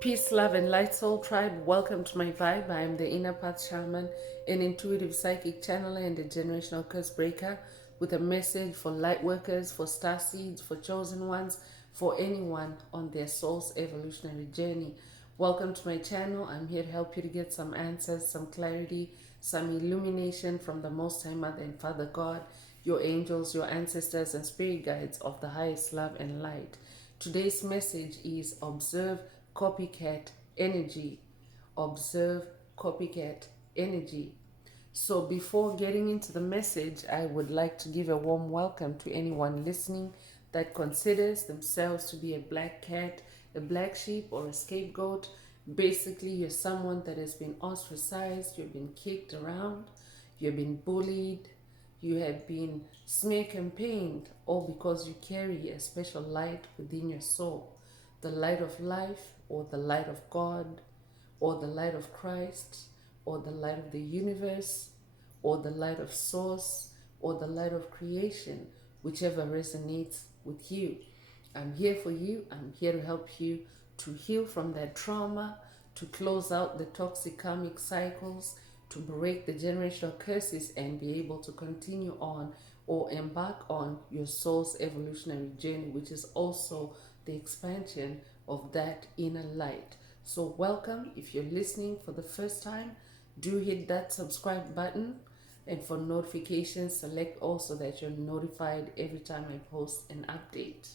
Peace, love, and light soul tribe. Welcome to my vibe. I am the inner path shaman, an intuitive psychic channeler, and a generational curse breaker with a message for light workers, for star seeds, for chosen ones, for anyone on their soul's evolutionary journey. Welcome to my channel. I'm here to help you to get some answers, some clarity, some illumination from the Most High Mother and Father God, your angels, your ancestors, and spirit guides of the highest love and light. Today's message is observe copycat energy. Observe copycat energy. So, before getting into the message, I would like to give a warm welcome to anyone listening that considers themselves to be a black cat, a black sheep, or a scapegoat. Basically, you're someone that has been ostracized, you've been kicked around, you've been bullied, you have been smear campaigned, all because you carry a special light within your soul, the light of life, or the light of God, or the light of Christ, or the light of the universe, or the light of source, or the light of creation, whichever resonates with you. I'm here for you. I'm here to help you to heal from that trauma, to close out the toxic karmic cycles, to break the generational curses and be able to continue on or embark on your soul's evolutionary journey, which is also the expansion of that inner light. So welcome. If you're listening for the first time, do hit that subscribe button, and for notifications, select also that you're notified every time I post an update.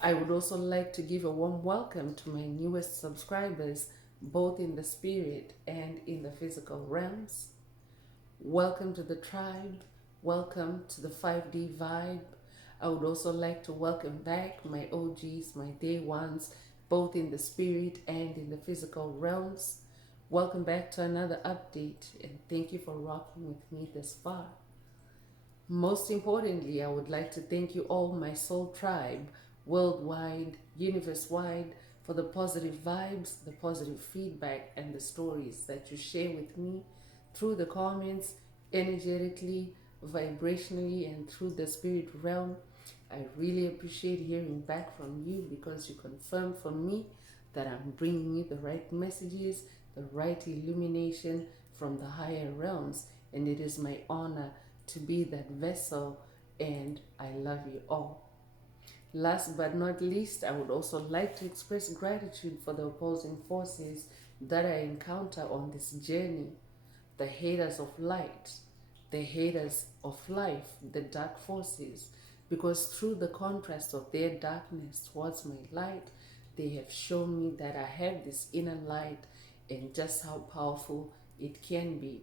I would also like to give a warm welcome to my newest subscribers, both in the spirit and in the physical realms. Welcome to the tribe. Welcome to the 5D vibe. I would also like to welcome back my OGs, my day ones, both in the spirit and in the physical realms. Welcome back to another update, and thank you for rocking with me this far. Most importantly, I would like to thank you all, my soul tribe, worldwide, universe-wide, for the positive vibes, the positive feedback, and the stories that you share with me through the comments, energetically, vibrationally, and through the spirit realm. I really appreciate hearing back from you because you confirm for me that I'm bringing you the right messages, the right illumination from the higher realms, and it is my honor to be that vessel, and I love you all. Last but not least, I would also like to express gratitude for the opposing forces that I encounter on this journey, the haters of light, the haters of life, the dark forces, because through the contrast of their darkness towards my light, they have shown me that I have this inner light and just how powerful it can be.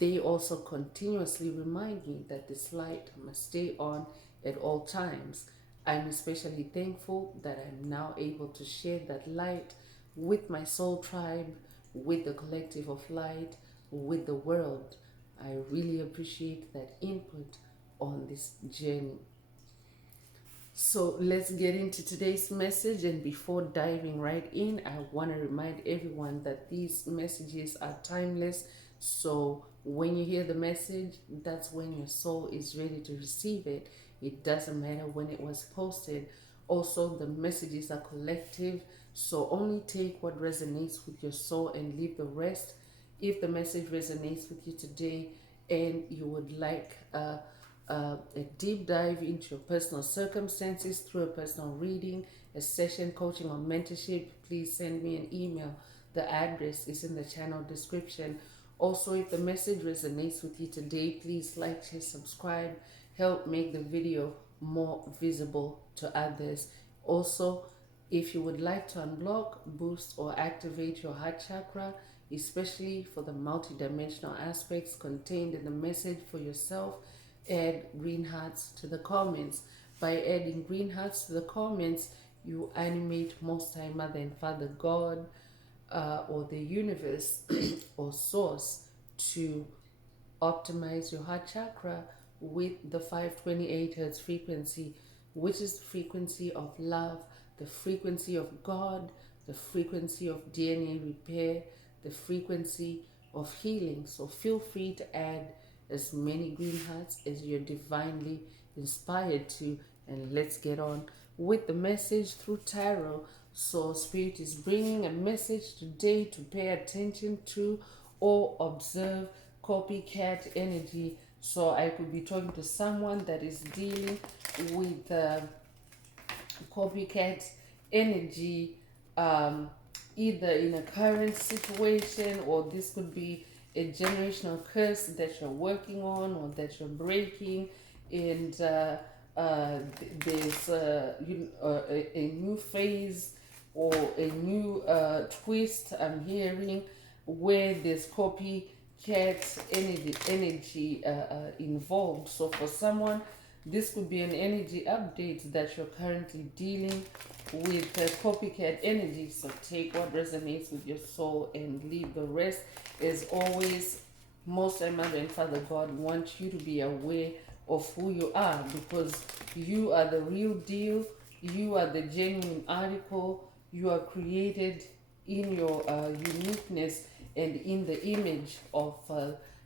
They also continuously remind me that this light must stay on at all times. I'm especially thankful that I'm now able to share that light with my soul tribe, with the collective of light, with the world. I really appreciate that input on this journey. So let's get into today's message, and before diving right in, I want to remind everyone that these messages are timeless. So when you hear the message, that's when your soul is ready to receive it. It doesn't matter when it was posted. Also, the messages are collective, so only take what resonates with your soul and leave the rest. If the message resonates with you today and you would like a deep dive into your personal circumstances through a personal reading, a session, coaching, or mentorship, please send me an email. The address is in the channel description. Also, if the message resonates with you today, please like, share, subscribe. Help make the video more visible to others. Also, if you would like to unblock, boost, or activate your heart chakra, especially for the multidimensional aspects contained in the message for yourself, add green hearts to the comments. By adding green hearts to the comments, you animate Most High Mother and Father God, or the universe or source, to optimize your heart chakra with the 528 hertz frequency, which is the frequency of love, the frequency of God, the frequency of DNA repair, the frequency of healing. So feel free to add as many green hearts as you're divinely inspired to, and let's get on with the message through tarot. So Spirit is bringing a message today to pay attention to or observe copycat energy. So I could be talking to someone that is dealing with copycat energy, either in a current situation, or this could be a generational curse that you're working on or that you're breaking. And there's a new phase or a new twist I'm hearing where there's copycat energy involved. So for someone, this could be an energy update that you're currently dealing with copycat energy. So take what resonates with your soul and leave the rest. As always, Most High Mother and Father God want you to be aware of who you are, because you are the real deal. You are the genuine article. You are created in your uniqueness and in the image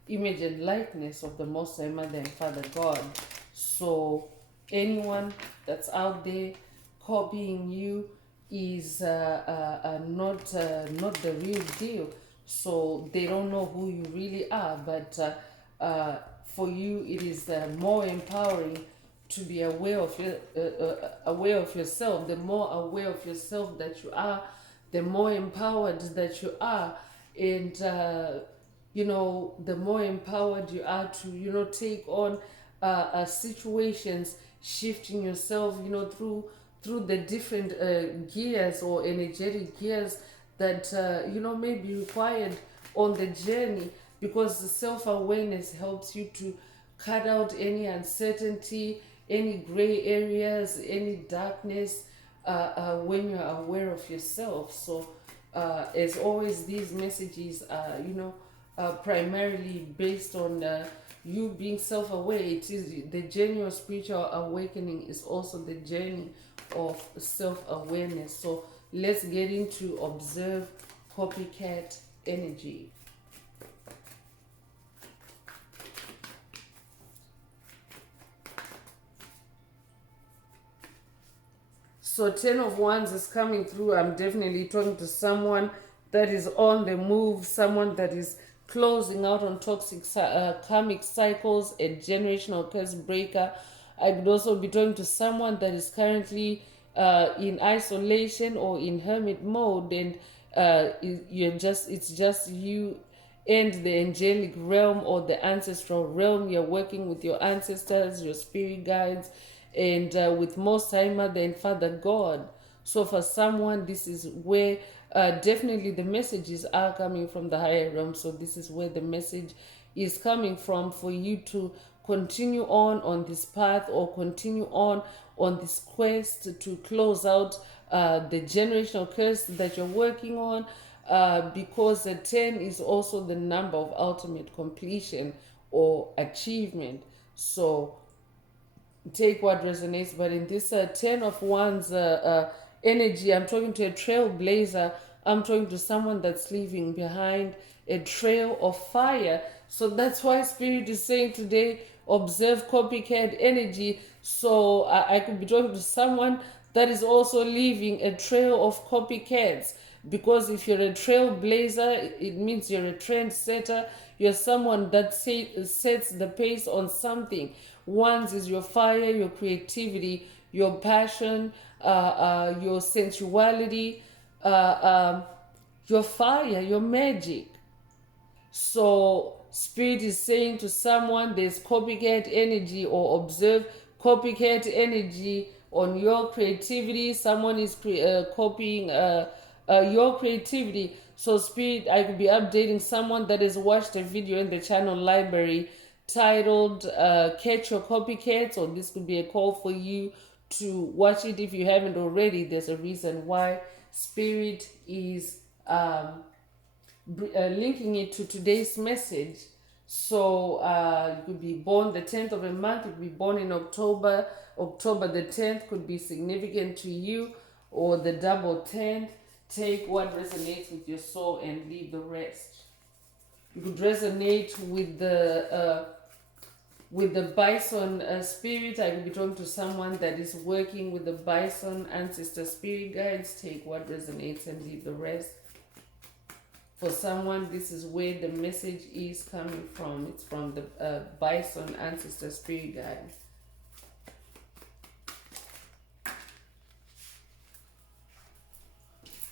and likeness of the Most High Mother and Father God. So anyone that's out there copying you is not the real deal. So they don't know who you really are. But for you, it is more empowering to be aware of yourself. The more aware of yourself that you are, the more empowered that you are, and the more empowered you are to take on situations, shifting yourself through the different gears or energetic gears that may be required on the journey, because the self-awareness helps you to cut out any uncertainty, any gray areas, any darkness, when you're aware of yourself. So as always, these messages are primarily based on you being self-aware. It is the journey of spiritual awakening is also the journey of self-awareness. So let's get into observe copycat energy. So 10 of Wands is coming through. I'm definitely talking to someone that is on the move, someone that is closing out on toxic karmic cycles, a generational curse breaker. I could also be talking to someone that is currently in isolation or in hermit mode, and it's just you and the angelic realm or the ancestral realm. You're working with your ancestors, your spirit guides, and with Most High Mother and Father God. So for someone, this is where definitely the messages are coming from the higher realm. So this is where the message is coming from for you to continue on this path, or continue on this quest to close out the generational curse that you're working on, because the 10 is also the number of ultimate completion or achievement. So take what resonates. But in this 10 of Wands energy, I'm talking to a trailblazer. I'm talking to someone that's leaving behind a trail of fire. So that's why Spirit is saying today, observe copycat energy. So I could be talking to someone that is also leaving a trail of copycats. Because if you're a trailblazer, it means you're a trendsetter. You're someone that sets the pace on something. Wands is your fire, your creativity, your passion, your sensuality, your fire, your magic. So Spirit is saying to someone, there's copycat energy, or observe copycat energy on your creativity. Someone is copying your creativity. So Spirit, I could be updating someone that has watched a video in the channel library titled Catch Your Copycats, or this could be a call for you to watch it if you haven't already. There's a reason why Spirit is linking it to today's message. So you could be born the 10th of a month, you could be born in October. October the 10th could be significant to you, or the double 10th. Take what resonates with your soul and leave the rest. You could resonate with the with the bison spirit. I could be talking to someone that is working with the bison ancestor spirit guides. Take what resonates and leave the rest. For someone, this is where the message is coming from. It's from the bison ancestor spirit guide.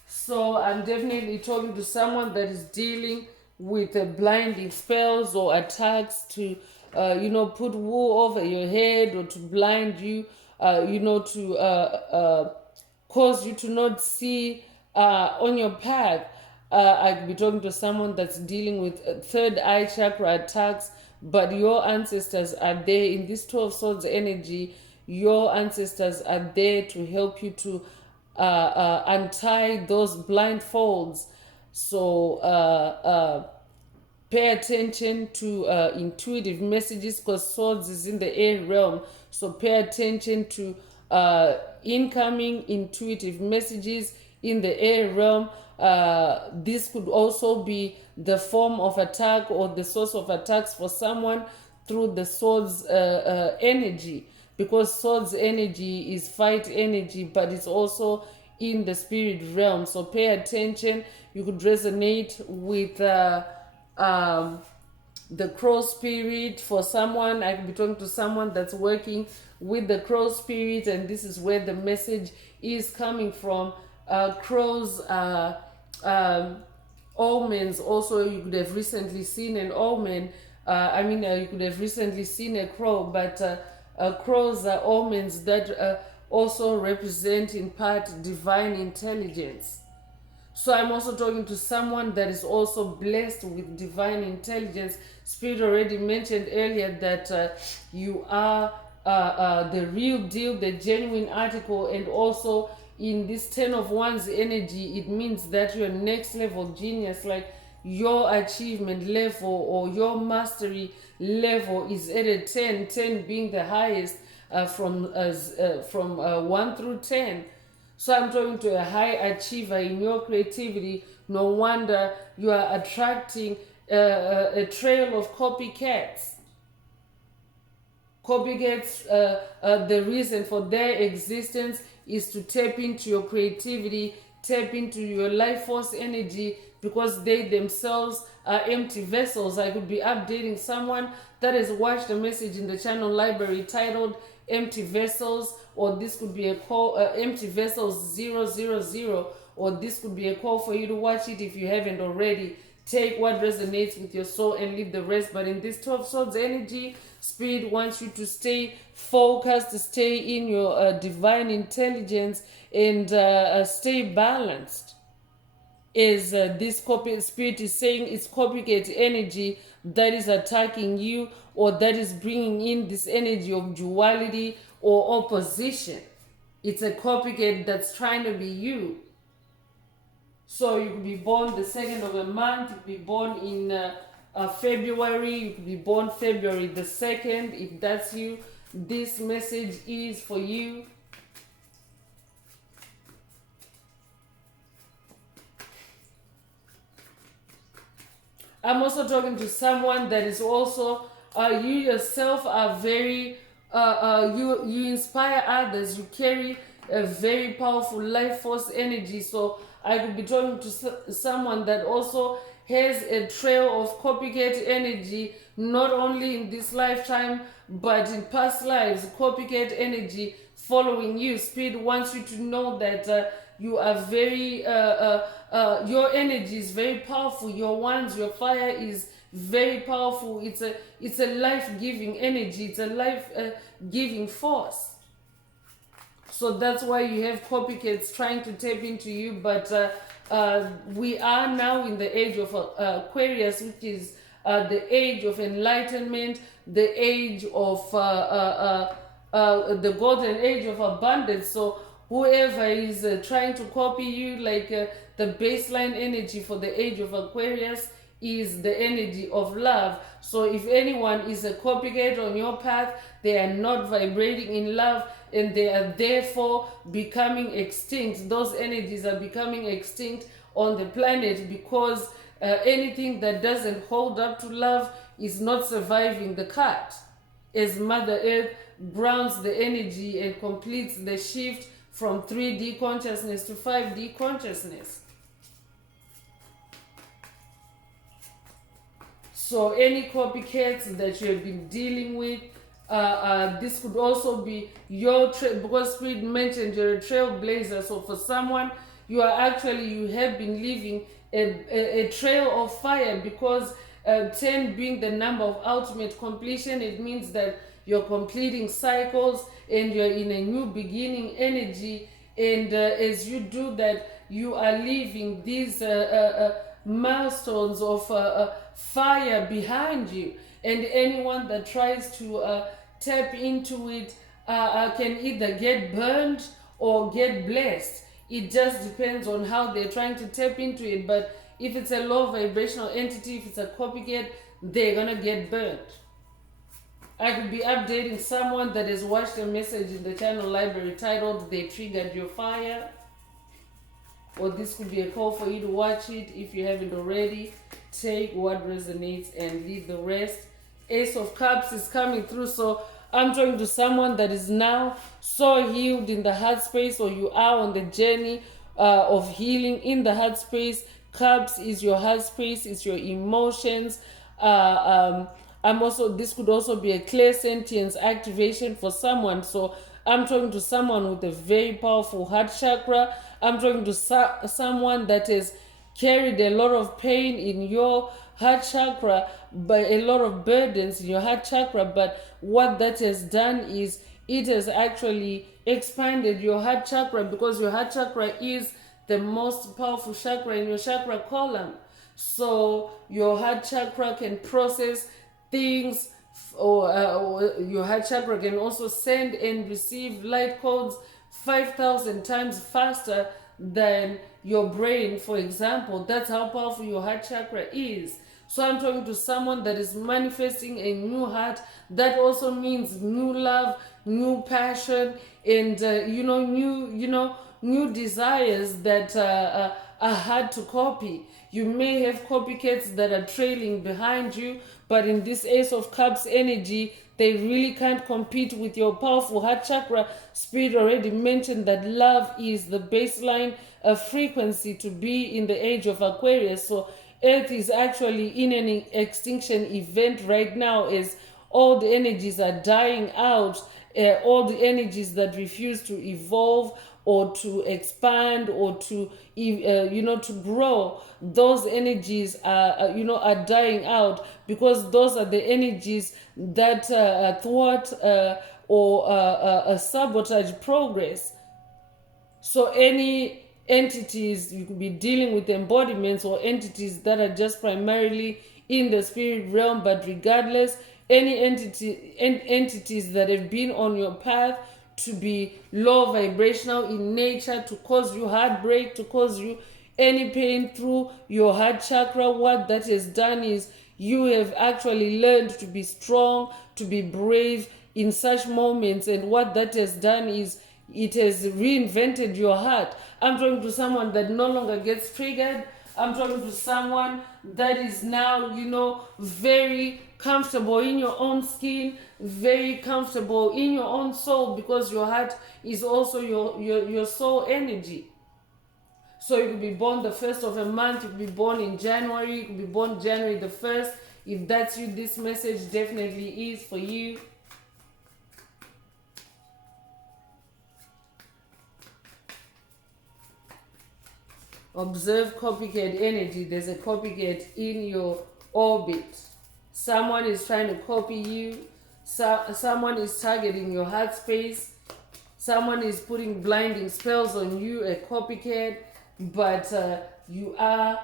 So I'm definitely talking to someone that is dealing with blinding spells or attacks to, put wool over your head or to blind you, to cause you to not see on your path. I could be talking to someone that's dealing with third eye chakra attacks, but your ancestors are there in this 12 swords energy. Your ancestors are there to help you to untie those blindfolds. So pay attention to intuitive messages, because swords is in the air realm. So pay attention to incoming intuitive messages in the air realm. This could also be the form of attack or the source of attacks for someone through the swords energy, because swords energy is fight energy, but it's also in the spirit realm. So pay attention. You could resonate with the crow spirit. For someone, I could be talking to someone that's working with the crow spirit, and this is where the message is coming from. Crows omens. Also, you could have recently seen an omen. You could have recently seen a crow, but crows are omens that also represent in part divine intelligence. So I'm also talking to someone that is also blessed with divine intelligence. Spirit already mentioned earlier that you are the real deal, the genuine article, and also in this 10 of Wands energy, it means that you're next level genius, like your achievement level or your mastery level is at a 10, 10 being the highest from 1 through 10. So I'm talking to a high achiever in your creativity. No wonder you are attracting a trail of copycats. Copycats, the reason for their existence is to tap into your creativity, tap into your life force energy, because they themselves are empty vessels. I could be updating someone that has watched a message in the channel library titled Empty Vessels, or this could be a call, Empty Vessels 000, or this could be a call for you to watch it if you haven't already. Take what resonates with your soul and leave the rest. But in this 12 swords energy, Spirit wants you to stay focused, to stay in your divine intelligence, and stay balanced. Is this copy spirit is saying it's copycat energy that is attacking you, or that is bringing in this energy of duality or opposition. It's a copycat that's trying to be you. So you could be born the 2nd of a month, you could be born in February, you could be born February the 2nd. If that's you, this message is for you. I'm also talking to someone that is also, you yourself are very, you inspire others. You carry a very powerful life force energy. So I could be talking to someone that also has a trail of copycat energy, not only in this lifetime, but in past lives. Copycat energy following you. Spirit wants you to know that you are very, your energy is very powerful. Your wands, your fire is very powerful. It's a life-giving energy. It's a life-giving force. So that's why you have copycats trying to tap into you. But we are now in the age of Aquarius, which is the age of enlightenment, the age of the golden age of abundance. So whoever is trying to copy you, like the baseline energy for the age of Aquarius is the energy of love. So if anyone is a copycat on your path, they are not vibrating in love, and they are therefore becoming extinct. Those energies are becoming extinct on the planet, because anything that doesn't hold up to love is not surviving the cut. as Mother Earth grounds the energy and completes the shift from 3D consciousness to 5D consciousness. So any copycats that you have been dealing with, this could also be your because Spirit mentioned you're a trailblazer. So for someone, you have been leaving a trail of fire, because 10 being the number of ultimate completion, it means that you're completing cycles and you're in a new beginning energy. And as you do that, you are leaving these milestones of fire behind you. And anyone that tries to tap into it can either get burned or get blessed. It just depends on how they're trying to tap into it. But if it's a low vibrational entity, if it's a copycat, they're gonna get burned. I could be updating someone that has watched a message in the channel library titled "They Triggered Your Fire," or this could be a call for you to watch it if you haven't already. Take what resonates and leave the rest. Ace of Cups is coming through, so I'm talking to someone that is now so healed in the heart space, or you are on the journey of healing in the heart space. Cups is your heart space, it's your emotions. This could also be a clear sentience activation for someone. So I'm talking to someone with a very powerful heart chakra. I'm talking to someone that has carried a lot of pain in your heart chakra, but a lot of burdens in your heart chakra. But what that has done is it has actually expanded your heart chakra, because your heart chakra is the most powerful chakra in your chakra column. So your heart chakra can process things, or your heart chakra can also send and receive light codes 5,000 times faster than your brain, for example. That's how powerful your heart chakra is. So I'm talking to someone that is manifesting a new heart. That also means new love, new passion, and new desires that are hard to copy. You may have copycats that are trailing behind you, but in this Ace of Cups energy, they really can't compete with your powerful heart chakra. Spirit already mentioned that love is the baseline of frequency to be in the age of Aquarius. So Earth is actually in an extinction event right now, as all the energies are dying out. All the energies that refuse to evolve or to expand or to to grow, those energies are dying out, because those are the energies that thwart or sabotage progress. So any entities, you could be dealing with embodiments or entities that are just primarily in the spirit realm, but regardless, any entities that have been on your path to be low vibrational in nature, to cause you heartbreak, to cause you any pain through your heart chakra, what that has done is you have actually learned to be strong, to be brave in such moments. And what that has done is it has reinvented your heart. I'm talking to someone that no longer gets triggered. I'm talking to someone that is now, very comfortable in your own skin, very comfortable in your own soul, because your heart is also your soul energy. So you could be born the 1st of a month, you could be born in January, you could be born January the 1st. If that's you, this message definitely is for you. Observe copycat energy. There's a copycat in your orbit. Someone is trying to copy you. Someone is targeting your heart space. Someone is putting blinding spells on you, a copycat. But you are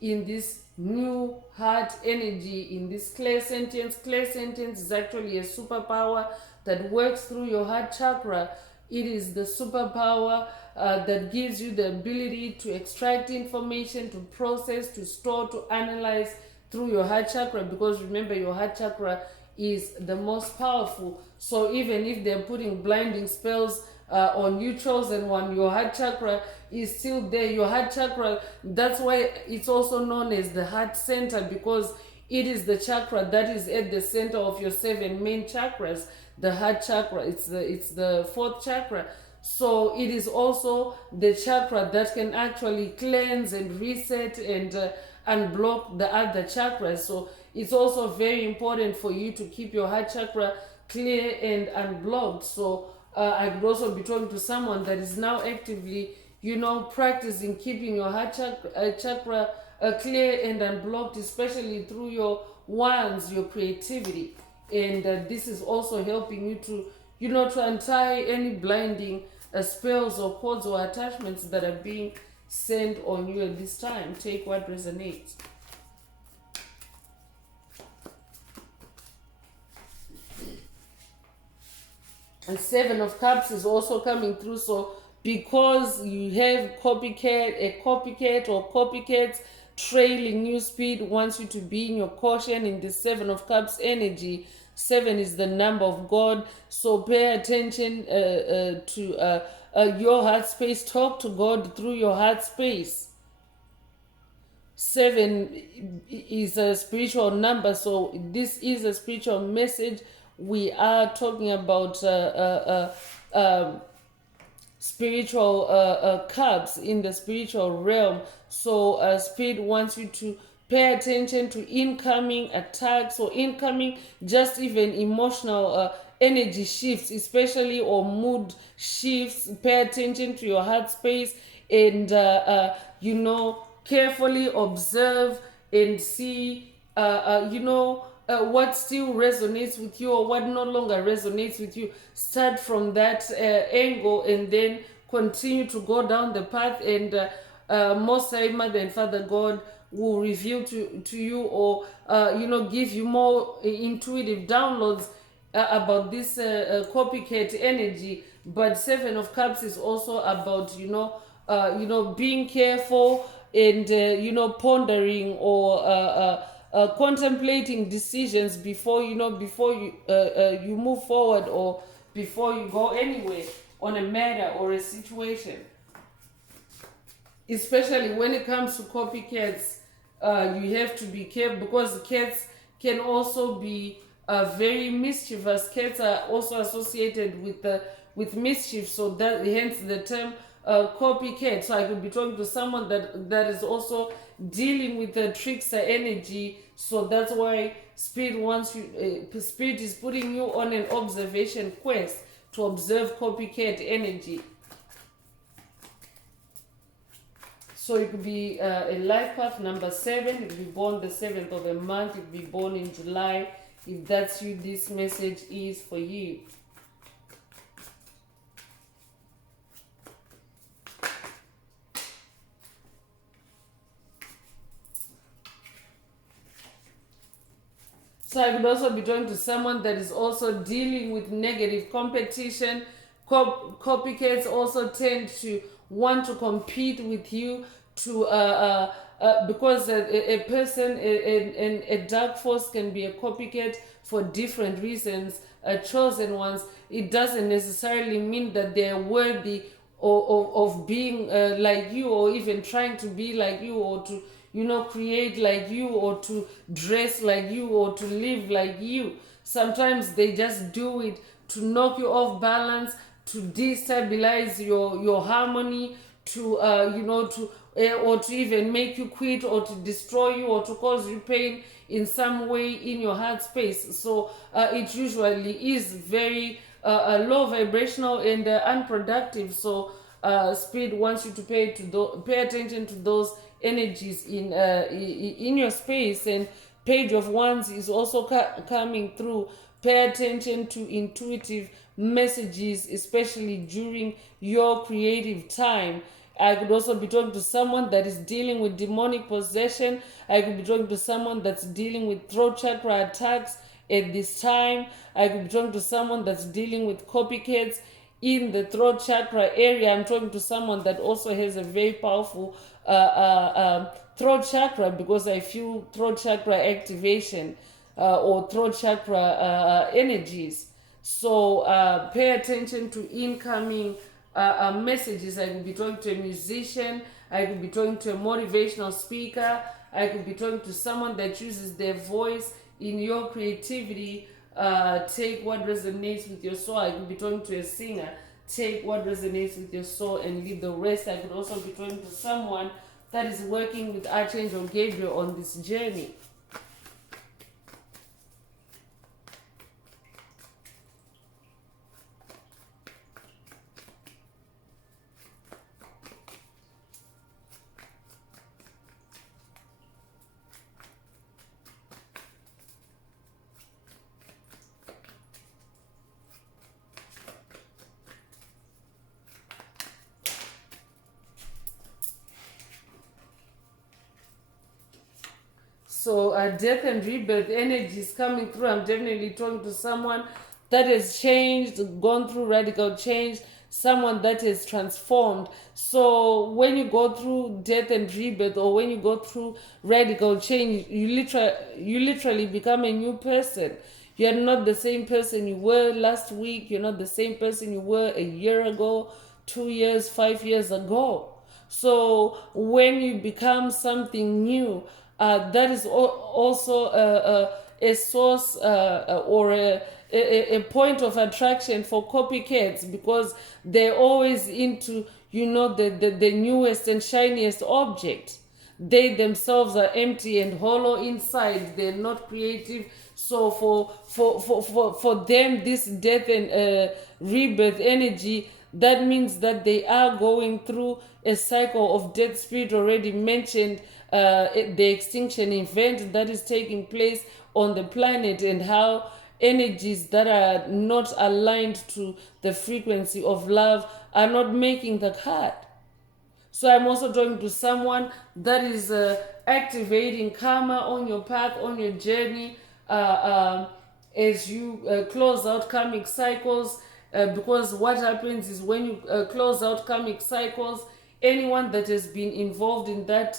in this new heart energy, in this clear sentience. Clear sentience is actually a superpower that works through your heart chakra. It is the superpower that gives you the ability to extract information, to process, to store, to analyze through your heart chakra, because remember, your heart chakra is the most powerful. So even if they're putting blinding spells on you chosen one, your heart chakra is still there. Your heart chakra, that's why it's also known as the heart center, because It is the chakra that is at the center of your 7 main chakras. The heart chakra, it's the fourth chakra. So it is also the chakra that can actually cleanse and reset and unblock the other chakras. So it's also very important for you to keep your heart chakra clear and unblocked. So I could also be talking to someone that is now actively, practicing keeping your heart chakra clear and unblocked, especially through your wands, your creativity. And this is also helping you to untie any blinding spells or cords or attachments that are being sent on you at this time. Take what resonates. And 7 of Cups is also coming through. So because you have a copycat or copycats trailing new speed wants you to be in your caution in the 7 of Cups energy. 7 is the number of God. So pay attention to your heart space. Talk to God through your heart space. 7 is a spiritual number, so this is a spiritual message. We are talking about spiritual cups in the spiritual realm. So Spirit wants you to pay attention to incoming attacks or incoming, just even emotional energy shifts, especially, or mood shifts. Pay attention to your heart space and carefully observe and see what still resonates with you or what no longer resonates with you. Start from that angle and then continue to go down the path, and Most High Mother and Father God will reveal to you, or give you more intuitive downloads about this copycat energy. But 7 of Cups is also about being careful and pondering or contemplating decisions before you you move forward, or before you go anywhere on a matter or a situation. Especially when it comes to copycats, you have to be careful, because cats can also be very mischievous. Cats are also associated with mischief, so that hence the term copycat. So I could be talking to someone that is also dealing with the trickster energy. So that's why Spirit wants you. Spirit is putting you on an observation quest to observe copycat energy. So it could be a life path number 7. It could be born the 7th of a month. It could be born in July. If that's you, this message is for you. So I could also be talking to someone that is also dealing with negative competition. Copycats also tend to want to compete with you because a person, a dark force can be a copycat for different reasons, chosen ones. It doesn't necessarily mean that they're worthy of being like you, or even trying to be like you, or to create like you, or to dress like you, or to live like you. Sometimes they just do it to knock you off balance, to destabilize your harmony, to or to even make you quit, or to destroy you, or to cause you pain in some way in your heart space. So it usually is very low vibrational and unproductive. So Spirit wants you to pay attention to those energies in your space. And Page of Wands is also coming through. Pay attention to intuitive messages, especially during your creative time. I could also be talking to someone that is dealing with demonic possession. I could be talking to someone that's dealing with throat chakra attacks at this time. I could be talking to someone that's dealing with copycats in the throat chakra area. I'm talking to someone that also has a very powerful throat chakra, because I feel throat chakra activation or throat chakra energies. So pay attention to incoming messages. I could be talking to a musician. I could be talking to a motivational speaker. I could be talking to someone that uses their voice in your creativity. Take what resonates with your soul. I could be talking to a singer. Take what resonates with your soul and leave the rest. I could also be talking to someone that is working with Archangel Gabriel on this journey. So death and rebirth energy is coming through. I'm definitely talking to someone that has changed, gone through radical change, someone that is transformed. So when you go through death and rebirth, or when you go through radical change, you literally become a new person. You're not the same person you were last week. You're not the same person you were a year ago, 2 years, 5 years ago. So when you become something new, that is also a source or a point of attraction for copycats, because they're always into, the newest and shiniest object. They themselves are empty and hollow inside. They're not creative. So for them, this death and rebirth energy, that means that they are going through a cycle of death. Spirit already mentioned the extinction event that is taking place on the planet, and how energies that are not aligned to the frequency of love are not making the cut. So I'm also talking to someone that is activating karma on your path, on your journey, as you close out karmic cycles. Because what happens is, when you close out karmic cycles, anyone that has been involved in that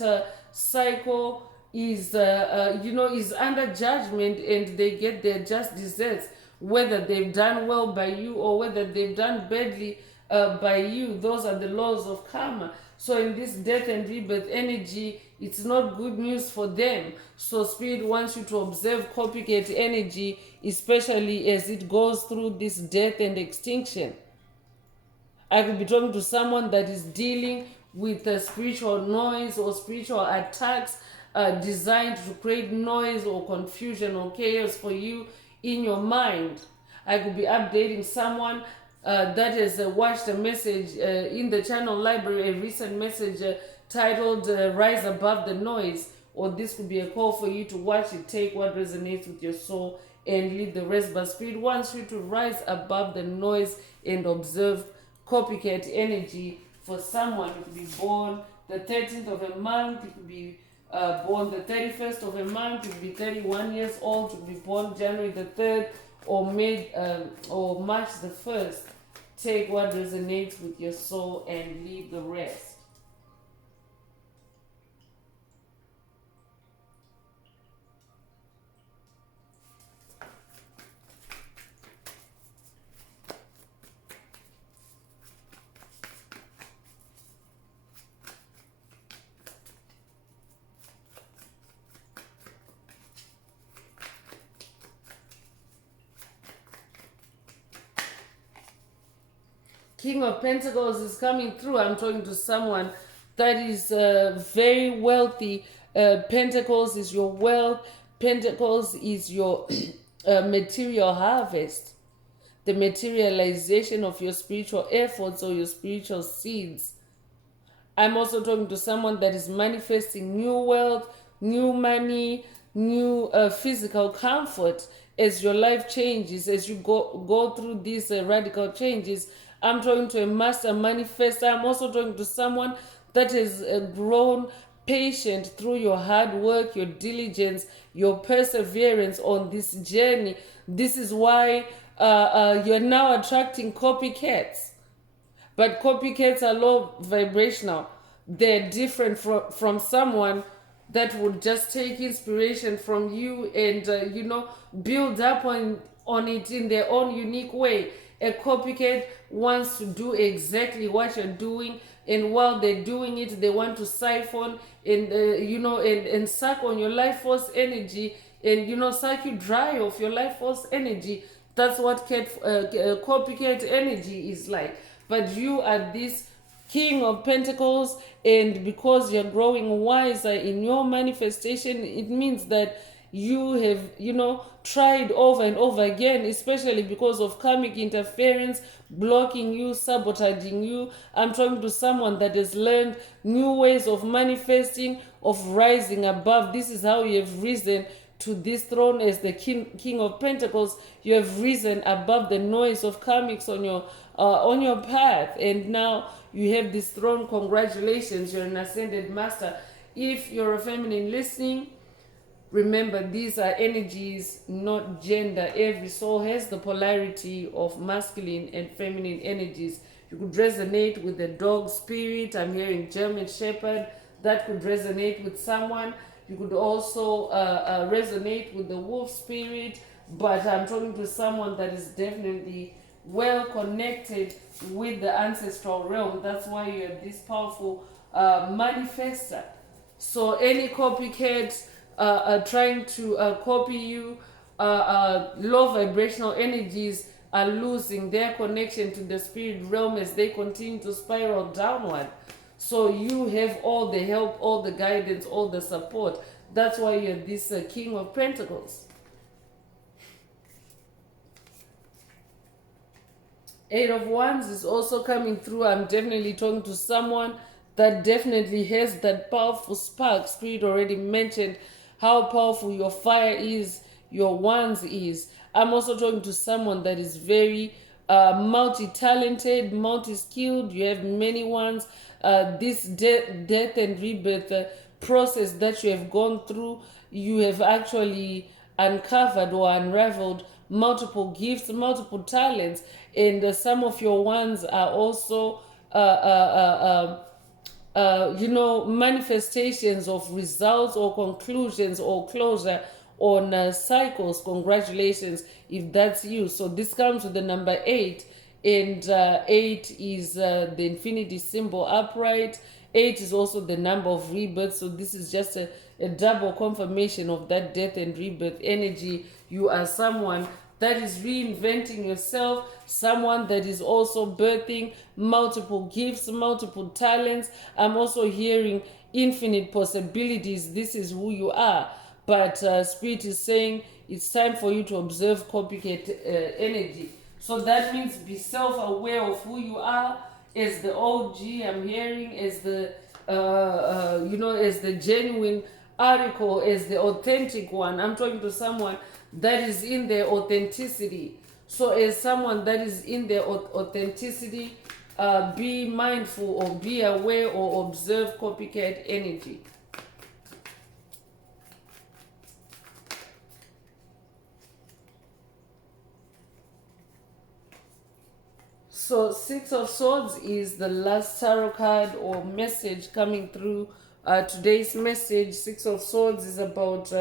cycle is is under judgment, and they get their just desserts, whether they've done well by you or whether they've done badly by you. Those are the laws of karma. So in this death and rebirth energy, it's not good news for them. So Spirit wants you to observe copycat energy, especially as it goes through this death and extinction. I could be talking to someone that is dealing with spiritual noise or spiritual attacks designed to create noise or confusion or chaos for you in your mind. I could be updating someone that has watched a message in the channel library, a recent message titled Rise Above the Noise. Or this could be a call for you to watch it. Take what resonates with your soul and leave the rest. But Spirit wants you to rise above the noise and observe copycat energy for someone. It could be born the 13th of a month. It could be born the 31st of a month. It could be 31 years old. It could be born January the 3rd or or March the 1st. Take what resonates with your soul and leave the rest. King of Pentacles is coming through. I'm talking to someone that is very wealthy. Pentacles is your wealth. Pentacles is your material harvest, the materialization of your spiritual efforts or your spiritual seeds. I'm also talking to someone that is manifesting new wealth, new money, new physical comfort as your life changes, as you go through these radical changes. I'm talking to a master manifester. I'm also talking to someone that has grown patient through your hard work, your diligence, your perseverance on this journey. This is why you're now attracting copycats. But copycats are low vibrational. They're different from someone that would just take inspiration from you and build up on it in their own unique way. A copycat wants to do exactly what you're doing. and while they're doing it, they want to siphon and and suck on your life force energy, and suck you dry of your life force energy. That's what copycat energy is like. But you are this King of Pentacles, and because you're growing wiser in your manifestation, it means that you have, tried over and over again, especially because of karmic interference, blocking you, sabotaging you. I'm talking to someone that has learned new ways of manifesting, of rising above. This is how you have risen to this throne as the King of Pentacles. You have risen above the noise of karmics on your path, and now you have this throne. Congratulations, you're an ascended master. If you're a feminine listening, remember, these are energies, not gender. Every soul has the polarity of masculine and feminine energies. You could resonate with the dog spirit. I'm hearing German Shepherd. That could resonate with someone. You could also resonate with the wolf spirit. But I'm talking to someone that is definitely well connected with the ancestral realm. That's why you have this powerful manifester. So any copycats trying to copy you, low vibrational energies are losing their connection to the spirit realm as they continue to spiral downward. So you have all the help, all the guidance, all the support. That's why you're this King of Pentacles. Eight of Wands is also coming through. I'm definitely talking to someone that definitely has that powerful spark. Spirit already mentioned how powerful your fire is, your wands is. I'm also talking to someone that is very multi-talented, multi-skilled. You have many wands. This death and rebirth process that you have gone through, you have actually uncovered or unraveled multiple gifts, multiple talents, and some of your ones are also manifestations of results or conclusions or closure on cycles. Congratulations if that's you. So this comes with the number 8, and 8 is the infinity symbol upright. 8 is also the number of rebirth. So this is just a double confirmation of that death and rebirth energy. You are someone that is reinventing yourself, someone that is also birthing multiple gifts, multiple talents. I'm also hearing infinite possibilities. This is who you are. But Spirit is saying it's time for you to observe copycat energy. So that means be self-aware of who you are as the OG. I'm hearing as the, as the genuine article, as the authentic one. I'm talking to someone that is in their authenticity. So as someone that is in their authenticity, be mindful or be aware or observe copycat energy. So 6 of Swords is the last tarot card or message coming through today's message. 6 of Swords is about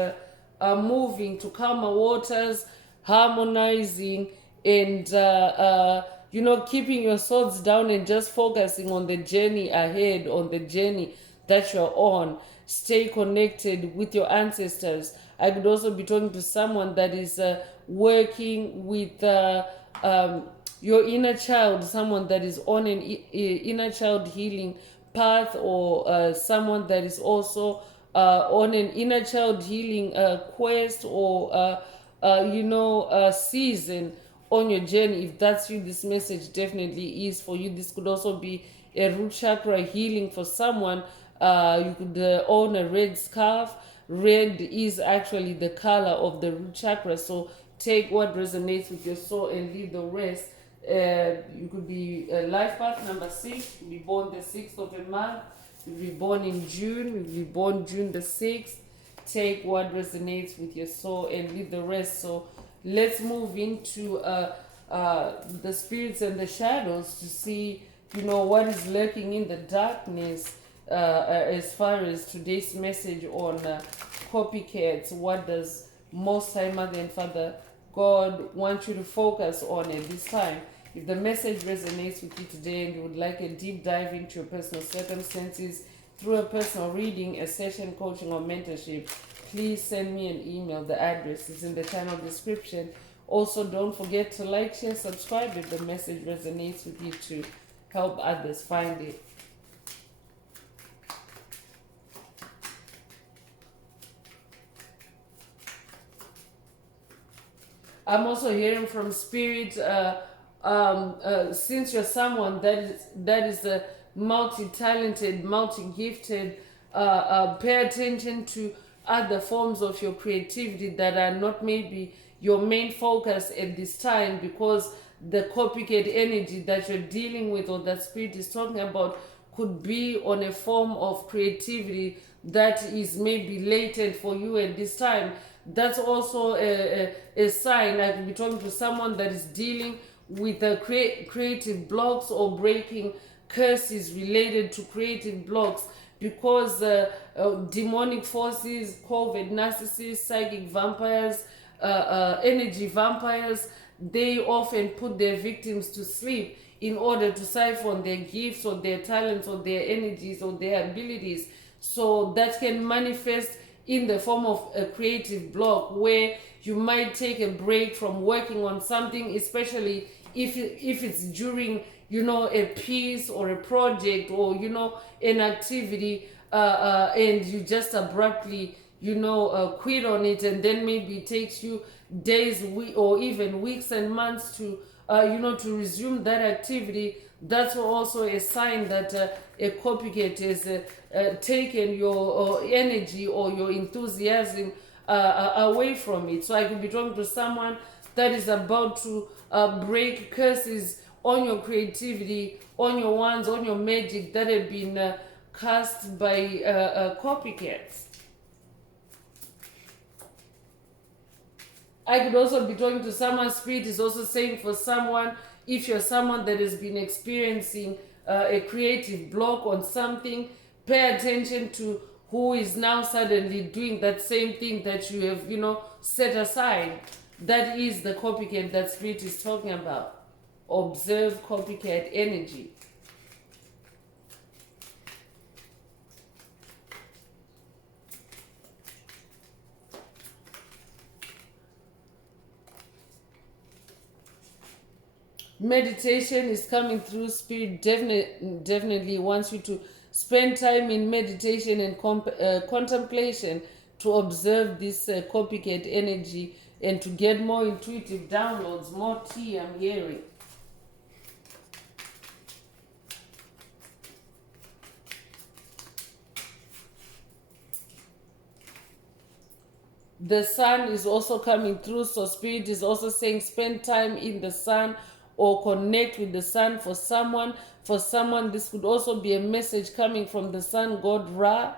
moving to calmer waters, harmonizing, and keeping your swords down and just focusing on the journey ahead, on the journey that you're on. Stay connected with your ancestors. I could also be talking to someone that is working with your inner child, someone that is on an inner child healing path, or someone that is also on an inner child healing quest, or season on your journey. If that's you, this message definitely is for you. This could also be a root chakra healing for someone. You could own a red scarf. Red is actually the color of the root chakra. So take what resonates with your soul and leave the rest. You could be life path number 6. You could be born the 6th of a month. You could be born in June. You could be born June the 6th. Take what resonates with your soul and leave the rest. So let's move into the spirits and the shadows to see, what is lurking in the darkness as far as today's message on copycats. What does Most High Mother and Father God want you to focus on at this time? If the message resonates with you today and you would like a deep dive into your personal circumstances through a personal reading, a session, coaching, or mentorship, please send me an email. The address is in the channel description. Also, don't forget to like, share, subscribe if the message resonates with you to help others find it. I'm also hearing from Spirit, since you're someone that is a multi-talented, multi-gifted, pay attention to other forms of your creativity that are not maybe your main focus at this time, because the copycat energy that you're dealing with or that Spirit is talking about could be on a form of creativity that is maybe latent for you at this time. That's also a sign. I could be talking to someone that is dealing with creative blocks or breaking curses related to creative blocks, because demonic forces, COVID, narcissists, psychic vampires, energy vampires, they often put their victims to sleep in order to siphon their gifts or their talents or their energies or their abilities. So that can manifest in the form of a creative block, where you might take a break from working on something, especially if it's during, a piece or a project or, an activity, and you just abruptly, quit on it, and then maybe it takes you days, or even weeks and months to, to resume that activity. That's also a sign that a copycat has taken your energy or your enthusiasm away from it. So I could be talking to someone that is about to break curses on your creativity, on your wands, on your magic that have been cast by copycats. I could also be talking to someone. Spirit is also saying for someone, if you're someone that has been experiencing a creative block on something, pay attention to who is now suddenly doing that same thing that you have, set aside. That is the copycat that Spirit is talking about. Observe copycat energy. Meditation is coming through. Spirit definitely wants you to spend time in meditation and contemplation to observe this copycat energy and to get more intuitive downloads. More tea I'm hearing. The sun is also coming through, so Spirit is also saying spend time in the sun or connect with the sun. For someone, this could also be a message coming from the sun god Ra.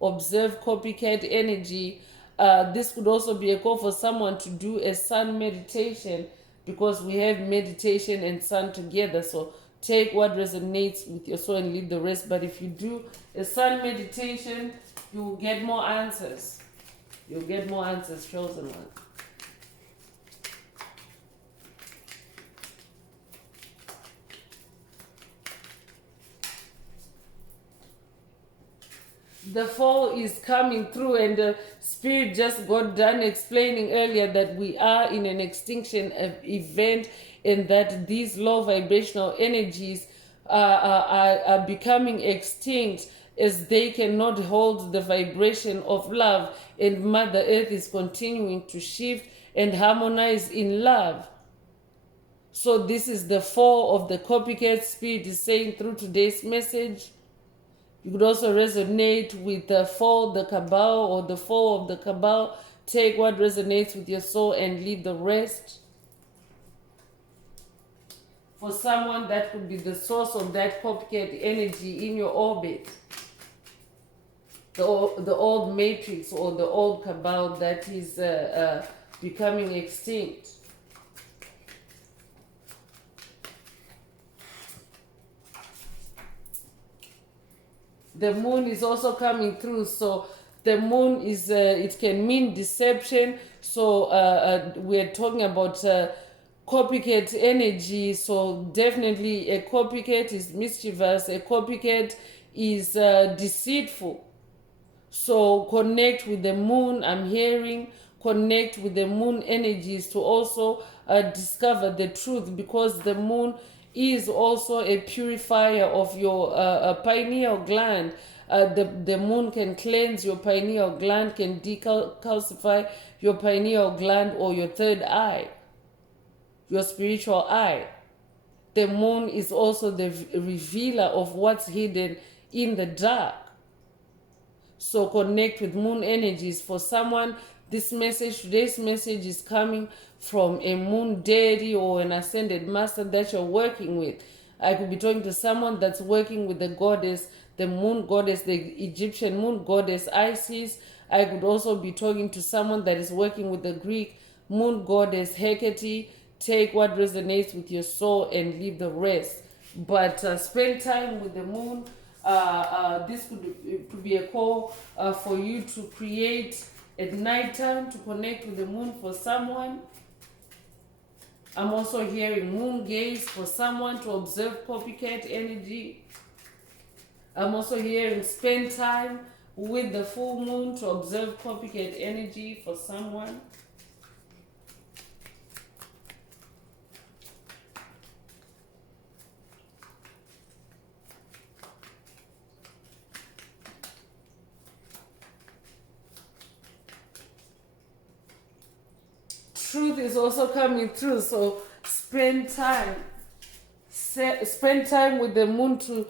Observe copycat energy. This could also be a call for someone to do a sun meditation, because we have meditation and sun together. So take what resonates with your soul and leave the rest. But if you do a sun meditation, you will get more answers. You'll get more answers, chosen one. The fall is coming through, and the Spirit just got done explaining earlier that we are in an extinction event, and that these low vibrational energies are becoming extinct, as they cannot hold the vibration of love, and Mother Earth is continuing to shift and harmonize in love. So this is the fall of the copycat. Spirit is saying through today's message. You could also resonate with the fall, the cabal, or the fall of the cabal. Take what resonates with your soul and leave the rest. For someone, that could be the source of that copycat energy in your orbit. The old matrix or the old cabal that is becoming extinct. The moon is also coming through, so the moon is it can mean deception. So we're talking about copycat energy. So definitely a copycat is mischievous, a copycat is deceitful. So connect with the moon. I'm hearing connect with the moon energies to also discover the truth, because the moon is also a purifier of your pineal gland. The moon can cleanse your pineal gland, can decalcify your pineal gland or your third eye, your spiritual eye. The moon is also the revealer of what's hidden in the dark. So connect with moon energies. For someone, today's message is coming from a moon deity or an ascended master that you're working with. I could be talking to someone that's working with the goddess, the moon goddess, the Egyptian moon goddess Isis. I could also be talking to someone that is working with the Greek moon goddess Hecate. Take what resonates with your soul and leave the rest. But spend time with the moon. This could be a call for you to create at nighttime to connect with the moon for someone. I'm also hearing moon gaze for someone to observe copycat energy. I'm also hearing spend time with the full moon to observe copycat energy for someone. Truth is also coming through, so spend time with the moon to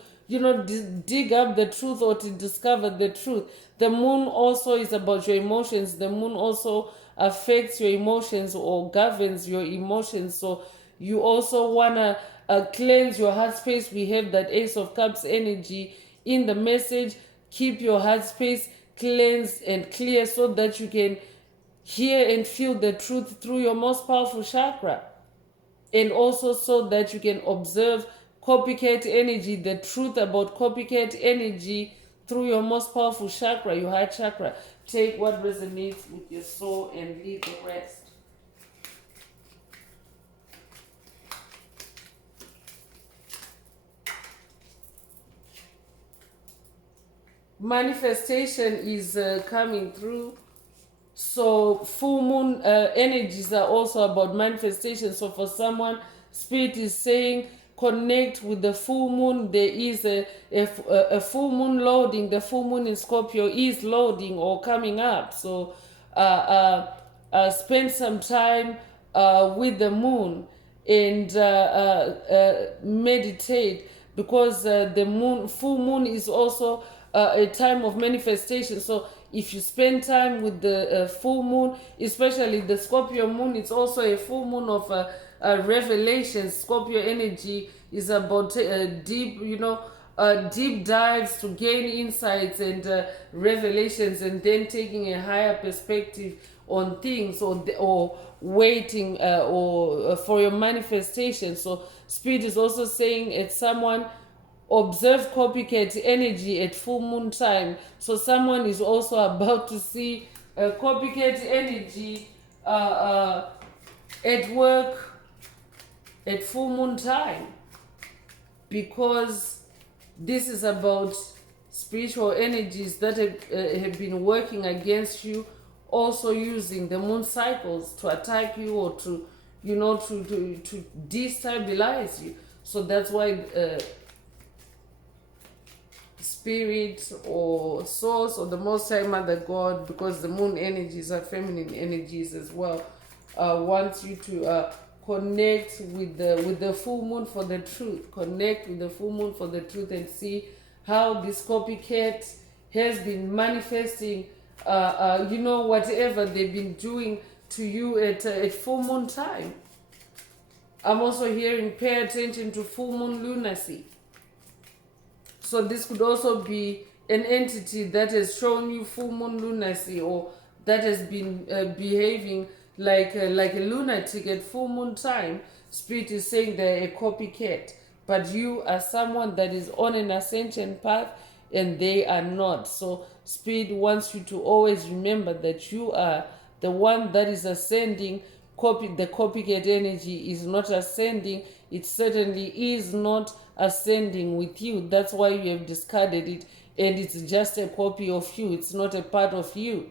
dig up the truth or to discover the truth. The moon also is about your emotions. The moon also affects your emotions or governs your emotions. So you also want to cleanse your heart space. We have that Ace of Cups energy in the message. Keep your heart space cleansed and clear so that you can hear and feel the truth through your most powerful chakra, and also so that you can observe copycat energy, the truth about copycat energy through your most powerful chakra, your heart chakra. Take what resonates with your soul and leave the rest. Manifestation is coming through. So full moon energies are also about manifestation. So for someone, Spirit is saying connect with the full moon. There is a full moon loading. The full moon in Scorpio is loading or coming up. So spend some time with the moon and meditate, because the full moon is also a time of manifestation. So if you spend time with the full moon, especially the Scorpio moon, it's also a full moon of revelation. Scorpio energy is about deep dives to gain insights and revelations, and then taking a higher perspective on things, or waiting or for your manifestation. So Spirit is also saying it's someone, observe copycat energy at full moon time. So someone is also about to see copycat energy at work at full moon time, because this is about spiritual energies that have been working against you, also using the moon cycles to attack you or to destabilize you. So that's why Spirit or Source or the Most High Mother God, because the moon energies are feminine energies as well, wants you to connect with the full moon for the truth. Connect with the full moon for the truth and see how this copycat has been manifesting whatever they've been doing to you at full moon time. I'm also hearing pay attention to full moon lunacy. So this could also be an entity that has shown you full moon lunacy, or that has been behaving like a lunatic at full moon time. Spirit is saying they're a copycat, but you are someone that is on an ascension path and they are not. So Spirit wants you to always remember that you are the one that is ascending the copycat energy is not ascending, it certainly is not ascending with you. That's why you have discarded it, and it's just a copy of you. It's not a part of you.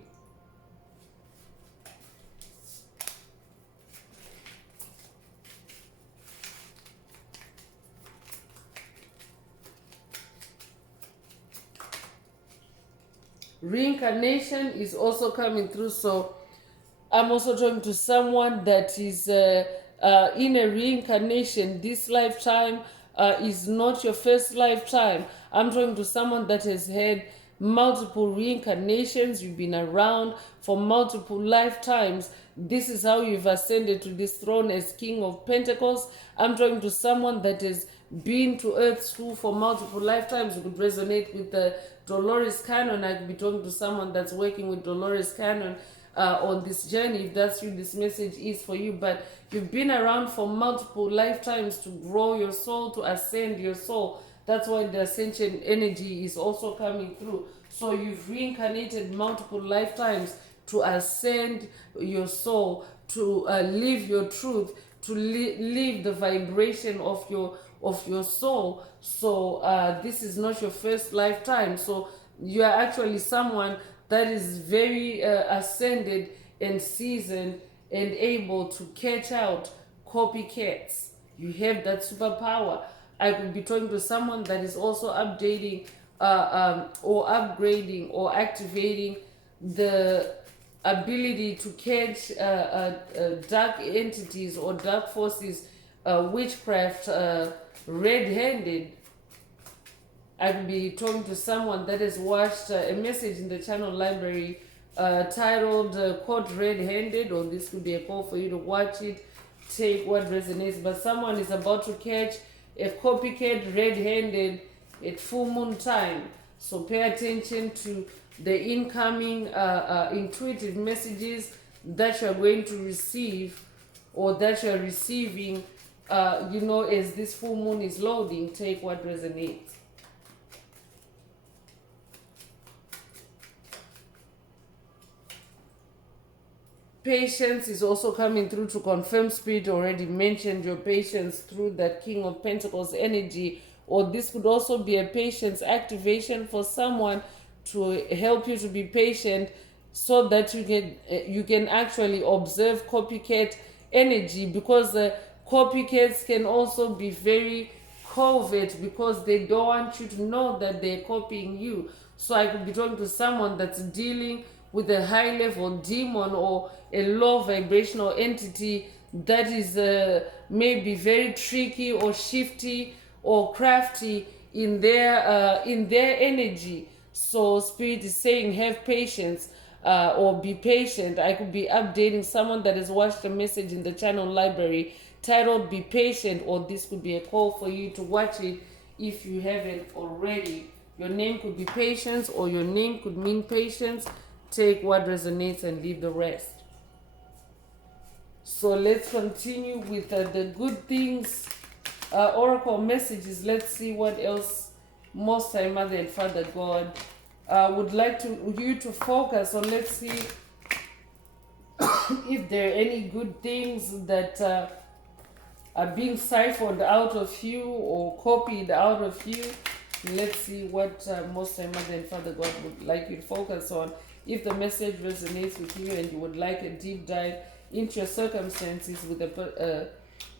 Reincarnation is also coming through. So I'm also talking to someone that is in a reincarnation. This lifetime is not your first lifetime. I'm talking to someone that has had multiple reincarnations. You've been around for multiple lifetimes. This is how you've ascended to this throne as King of Pentacles. I'm talking to someone that has been to Earth school for multiple lifetimes. You could resonate with the Dolores Cannon. I could be talking to someone that's working with Dolores Cannon on this journey. If that's you, this message is for you. But you've been around for multiple lifetimes to grow your soul, to ascend your soul. That's why the Ascension energy is also coming through. So you've reincarnated multiple lifetimes to ascend your soul, to live your truth, to live the vibration of your soul. So this is not your first lifetime. So you are actually someone that is very ascended and seasoned and able to catch out copycats. You have that superpower. I could be talking to someone that is also updating or upgrading or activating the ability to catch dark entities or dark forces, witchcraft, red-handed. I could be talking to someone that has watched a message in the channel library titled Caught Red-Handed, or this could be a call for you to watch it, take what resonates. But someone is about to catch a copycat red-handed at full moon time. So pay attention to the incoming intuitive messages that you're going to receive, or that you're receiving, as this full moon is loading. Take what resonates. Patience is also coming through to confirm. Spirit already mentioned your patience through that King of Pentacles energy, or this could also be a patience activation for someone to help you to be patient, so that you can actually observe copycat energy, because copycats can also be very covert, because they don't want you to know that they're copying you. So I could be talking to someone that's dealing with a high level demon or a low vibrational entity that is maybe very tricky or shifty or crafty in their energy. So Spirit is saying have patience, or be patient. I could be updating someone that has watched a message in the channel library titled Be Patient, or this could be a call for you to watch it if you haven't already. Your name could be Patience, or your name could mean patience. Take what resonates and leave the rest. So let's continue with the good things, oracle messages. Let's see what else Most High Mother and Father God would like you to focus on. Let's see if there are any good things that are being siphoned out of you or copied out of you. Let's see what Most High Mother and Father God would like you to focus on. If the message resonates with you and you would like a deep dive into your circumstances with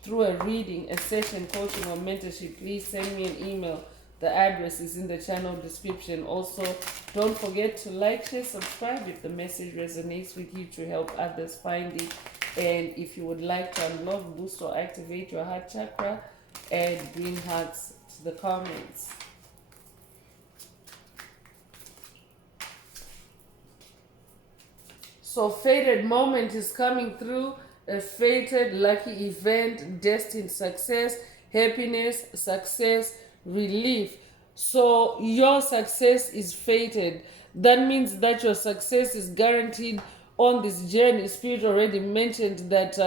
through a reading, a session, coaching, or mentorship, please send me an email. The address is in the channel description. Also, don't forget to like, share, subscribe if the message resonates with you, to help others find it. And if you would like to unlock, boost, or activate your heart chakra, add green hearts to the comments. So fated moment is coming through, a fated lucky event, destined success, happiness, success, relief. So your success is fated. That means that your success is guaranteed on this journey. Spirit already mentioned that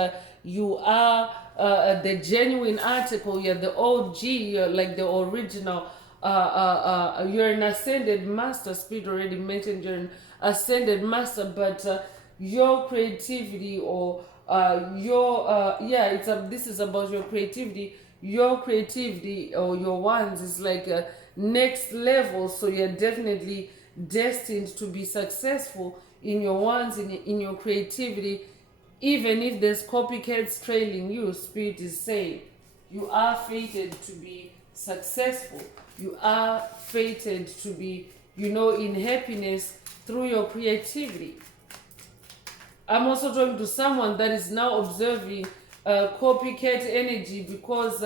you are the genuine article, you're the OG, you're like the original. You're an ascended master. Spirit already mentioned you're an ascended master, but your creativity or this is about your creativity. Your creativity or your ones is like a next level, so you're definitely destined to be successful in your ones, in your creativity. Even if there's copycats trailing you, Spirit is saying you are fated to be successful. You are fated to be, in happiness through your creativity. I'm also talking to someone that is now observing copycat energy, because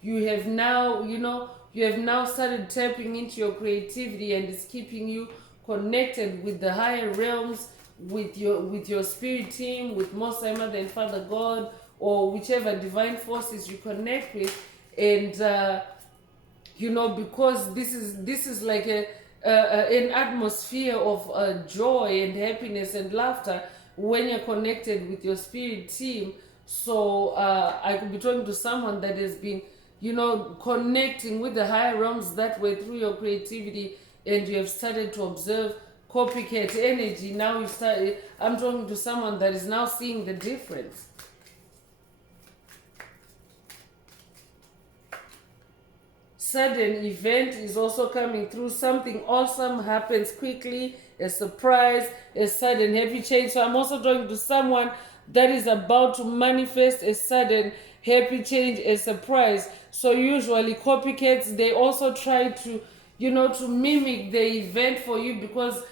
you have now, you have now started tapping into your creativity, and it's keeping you connected with the higher realms, with your spirit team, with Most High Mother and Father God, or whichever divine forces you connect with, and because this is like an atmosphere of joy and happiness and laughter when you're connected with your spirit team. So I could be talking to someone that has been, connecting with the higher realms that way through your creativity, and you have started to observe copycat energy. Now I'm talking to someone that is now seeing the difference. Sudden event is also coming through. Something awesome happens quickly, a surprise, a sudden happy change. So I'm also talking to someone that is about to manifest a sudden happy change, a surprise. So usually copycats, they also try to, to mimic the event for you, because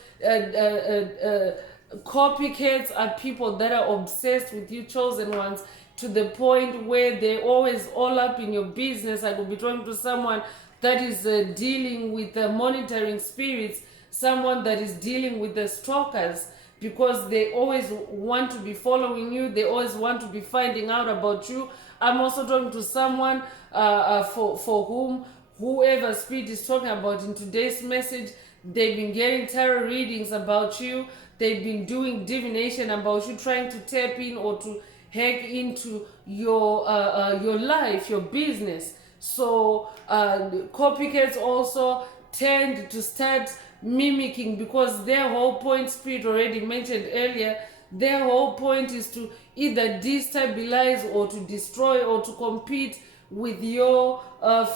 copycats are people that are obsessed with you, chosen ones, to the point where they're always all up in your business. I could be talking to someone that is dealing with monitoring spirits, someone that is dealing with the stalkers, because they always want to be following you, they always want to be finding out about you. I'm also talking to someone for whom whoever spirit is talking about in today's message, they've been getting tarot readings about you, they've been doing divination about you, trying to tap in or to hack into your life, your business. So copycats also tend to start mimicking, because their whole point, Spirit already mentioned earlier, their whole point is to either destabilize or to destroy or to compete with your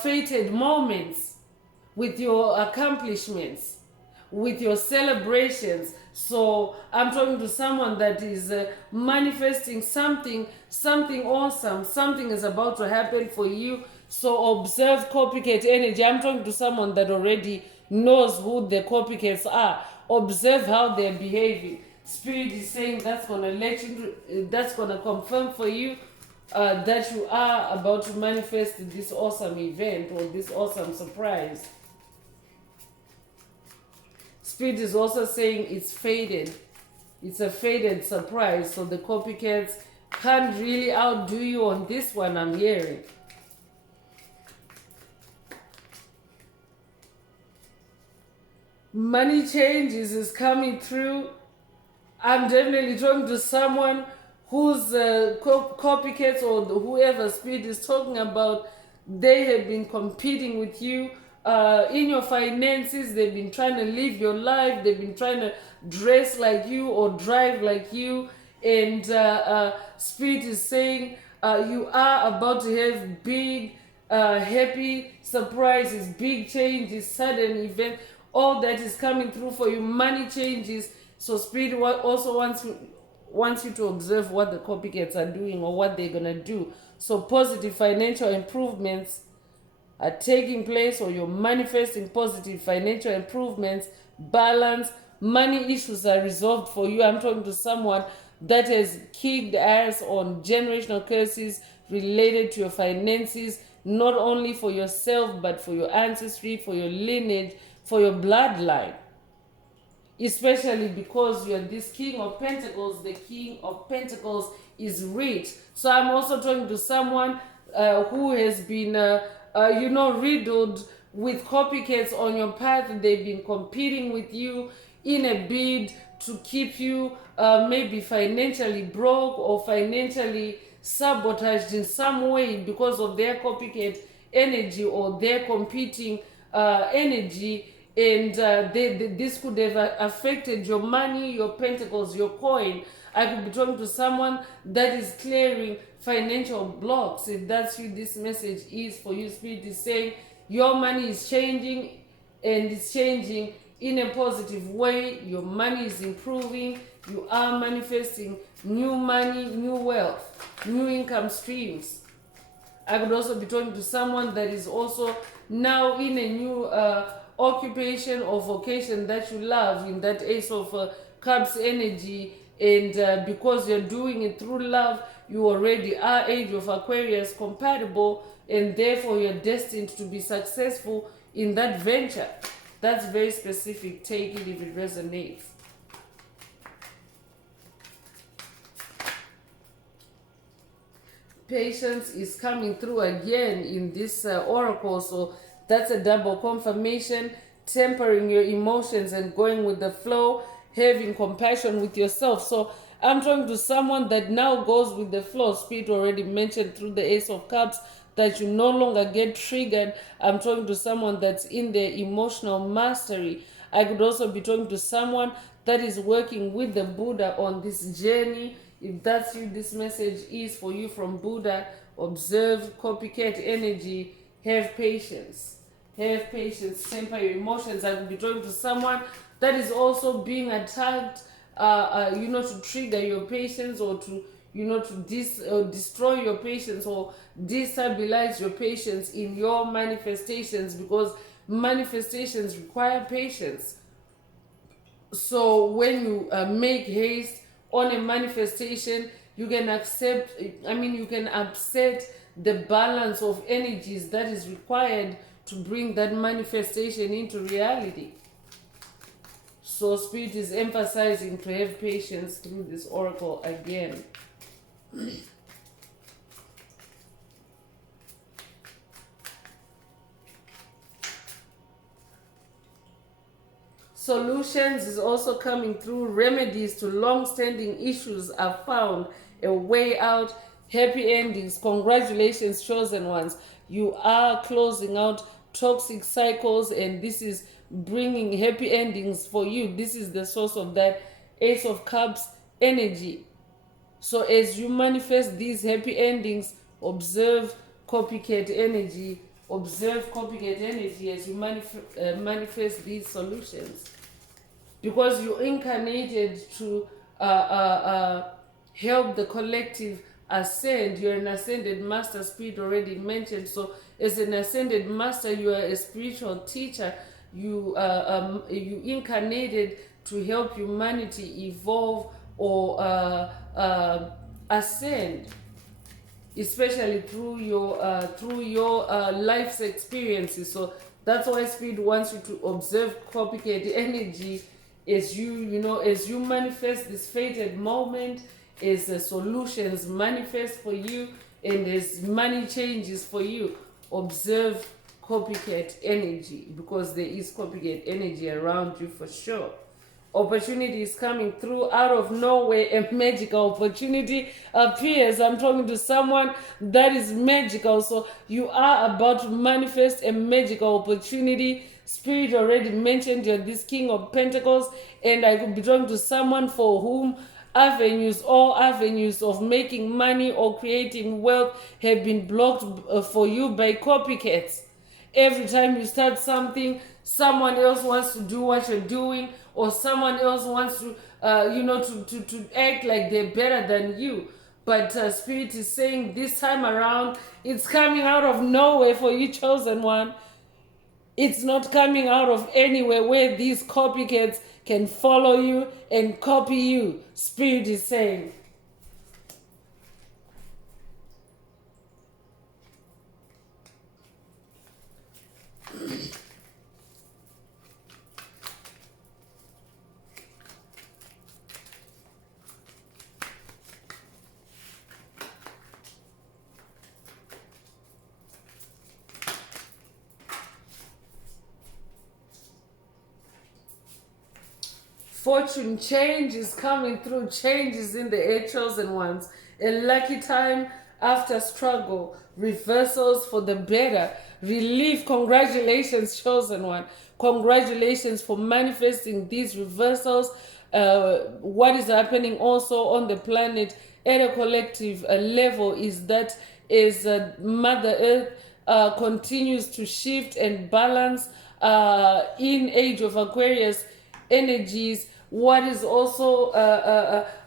fated moments, with your accomplishments, with your celebrations. So I'm talking to someone that is manifesting something awesome. Something is about to happen for you. So observe copycat energy. I'm talking to someone that already knows who the copycats are. Observe how they're behaving. Spirit is saying that's gonna that's gonna confirm for you that you are about to manifest this awesome event or this awesome surprise. Spirit is also saying it's faded. It's a faded surprise. So the copycats can't really outdo you on this one, I'm hearing. Money changes is coming through. I'm definitely talking to someone whose copycats or whoever Spirit is talking about, they have been competing with you in your finances. They've been trying to live your life. They've been trying to dress like you or drive like you. And Spirit is saying you are about to have big, happy surprises, big changes, sudden events. All that is coming through for you. Money changes. So Spirit also wants you to observe what the copycats are doing or what they're gonna do. So positive financial improvements are taking place, or you're manifesting positive financial improvements, balance, money issues are resolved for you. I'm talking to someone that has kicked ass on generational curses related to your finances, not only for yourself, but for your ancestry, for your lineage, for your bloodline. Especially because you're this King of Pentacles. The King of Pentacles is rich. So I'm also talking to someone who has been, riddled with copycats on your path. They've been competing with you in a bid to keep you maybe financially broke or financially sabotaged in some way because of their copycat energy or their competing energy. And this could have affected your money, your pentacles, your coin. I could be talking to someone that is clearing financial blocks. If that's you, this message is for you. Spirit is saying your money is changing, and it's changing in a positive way. Your money is improving. You are manifesting new money, new wealth, new income streams. I could also be talking to someone that is also now in a new occupation or vocation that you love, in that Ace of Cups energy, and because you're doing it through love, you already are Age of Aquarius compatible, and therefore you're destined to be successful in that venture. That's very specific. Take it if it resonates. Patience is coming through again in this oracle, so that's a double confirmation. Tempering your emotions and going with the flow, having compassion with yourself. So I'm talking to someone that now goes with the flow. Spirit already mentioned through the Ace of Cups that you no longer get triggered. I'm talking to someone that's in their emotional mastery. I could also be talking to someone that is working with the Buddha on this journey. If that's you, this message is for you from Buddha. Observe copycat energy. Have patience. Have patience. Temper your emotions. I could be talking to someone that is also being attacked, to trigger your patience, or to, to destroy your patience, or destabilize your patience in your manifestations, because manifestations require patience. So when you make haste on a manifestation, you can you can upset the balance of energies that is required to bring that manifestation into reality. So Spirit is emphasizing to have patience through this oracle again. Solutions is also coming through. Remedies to long-standing issues are found. A way out. Happy endings. Congratulations, chosen ones. You are closing out toxic cycles, and this is bringing happy endings for you. This is the source of that Ace of Cups energy. So as you manifest these happy endings, observe copycat energy. Observe copycat energy as you manifest these solutions. Because you incarnated to help the collective ascend. You're an ascended master, Spirit already mentioned. So as an ascended master, you are a spiritual teacher. You incarnated to help humanity evolve or ascend, especially through your life's experiences. So that's why Spirit wants you to observe copycat energy as you manifest this fated moment, as the solutions manifest for you, and as money changes for you. Observe copycat energy, because there is copycat energy around you for sure. Opportunity is coming through out of nowhere. A magical opportunity appears. I'm talking to someone that is magical. So you are about to manifest a magical opportunity. Spirit already mentioned you're this King of Pentacles, and I could be talking to someone for whom all avenues of making money or creating wealth have been blocked for you by copycats. Every time you start something, someone else wants to do what you're doing, or someone else wants to to act like they're better than you. But Spirit is saying this time around, it's coming out of nowhere for you, chosen one. It's not coming out of anywhere where these copycats can follow you and copy you. Spirit is saying. Fortune change is coming through. Changes in the air, chosen ones. A lucky time after struggle. Reversals for the better. Relief. Congratulations, chosen one. Congratulations for manifesting these reversals. what is happening also on the planet at a collective level is that as Mother Earth continues to shift and balance in Age of Aquarius energies, what is also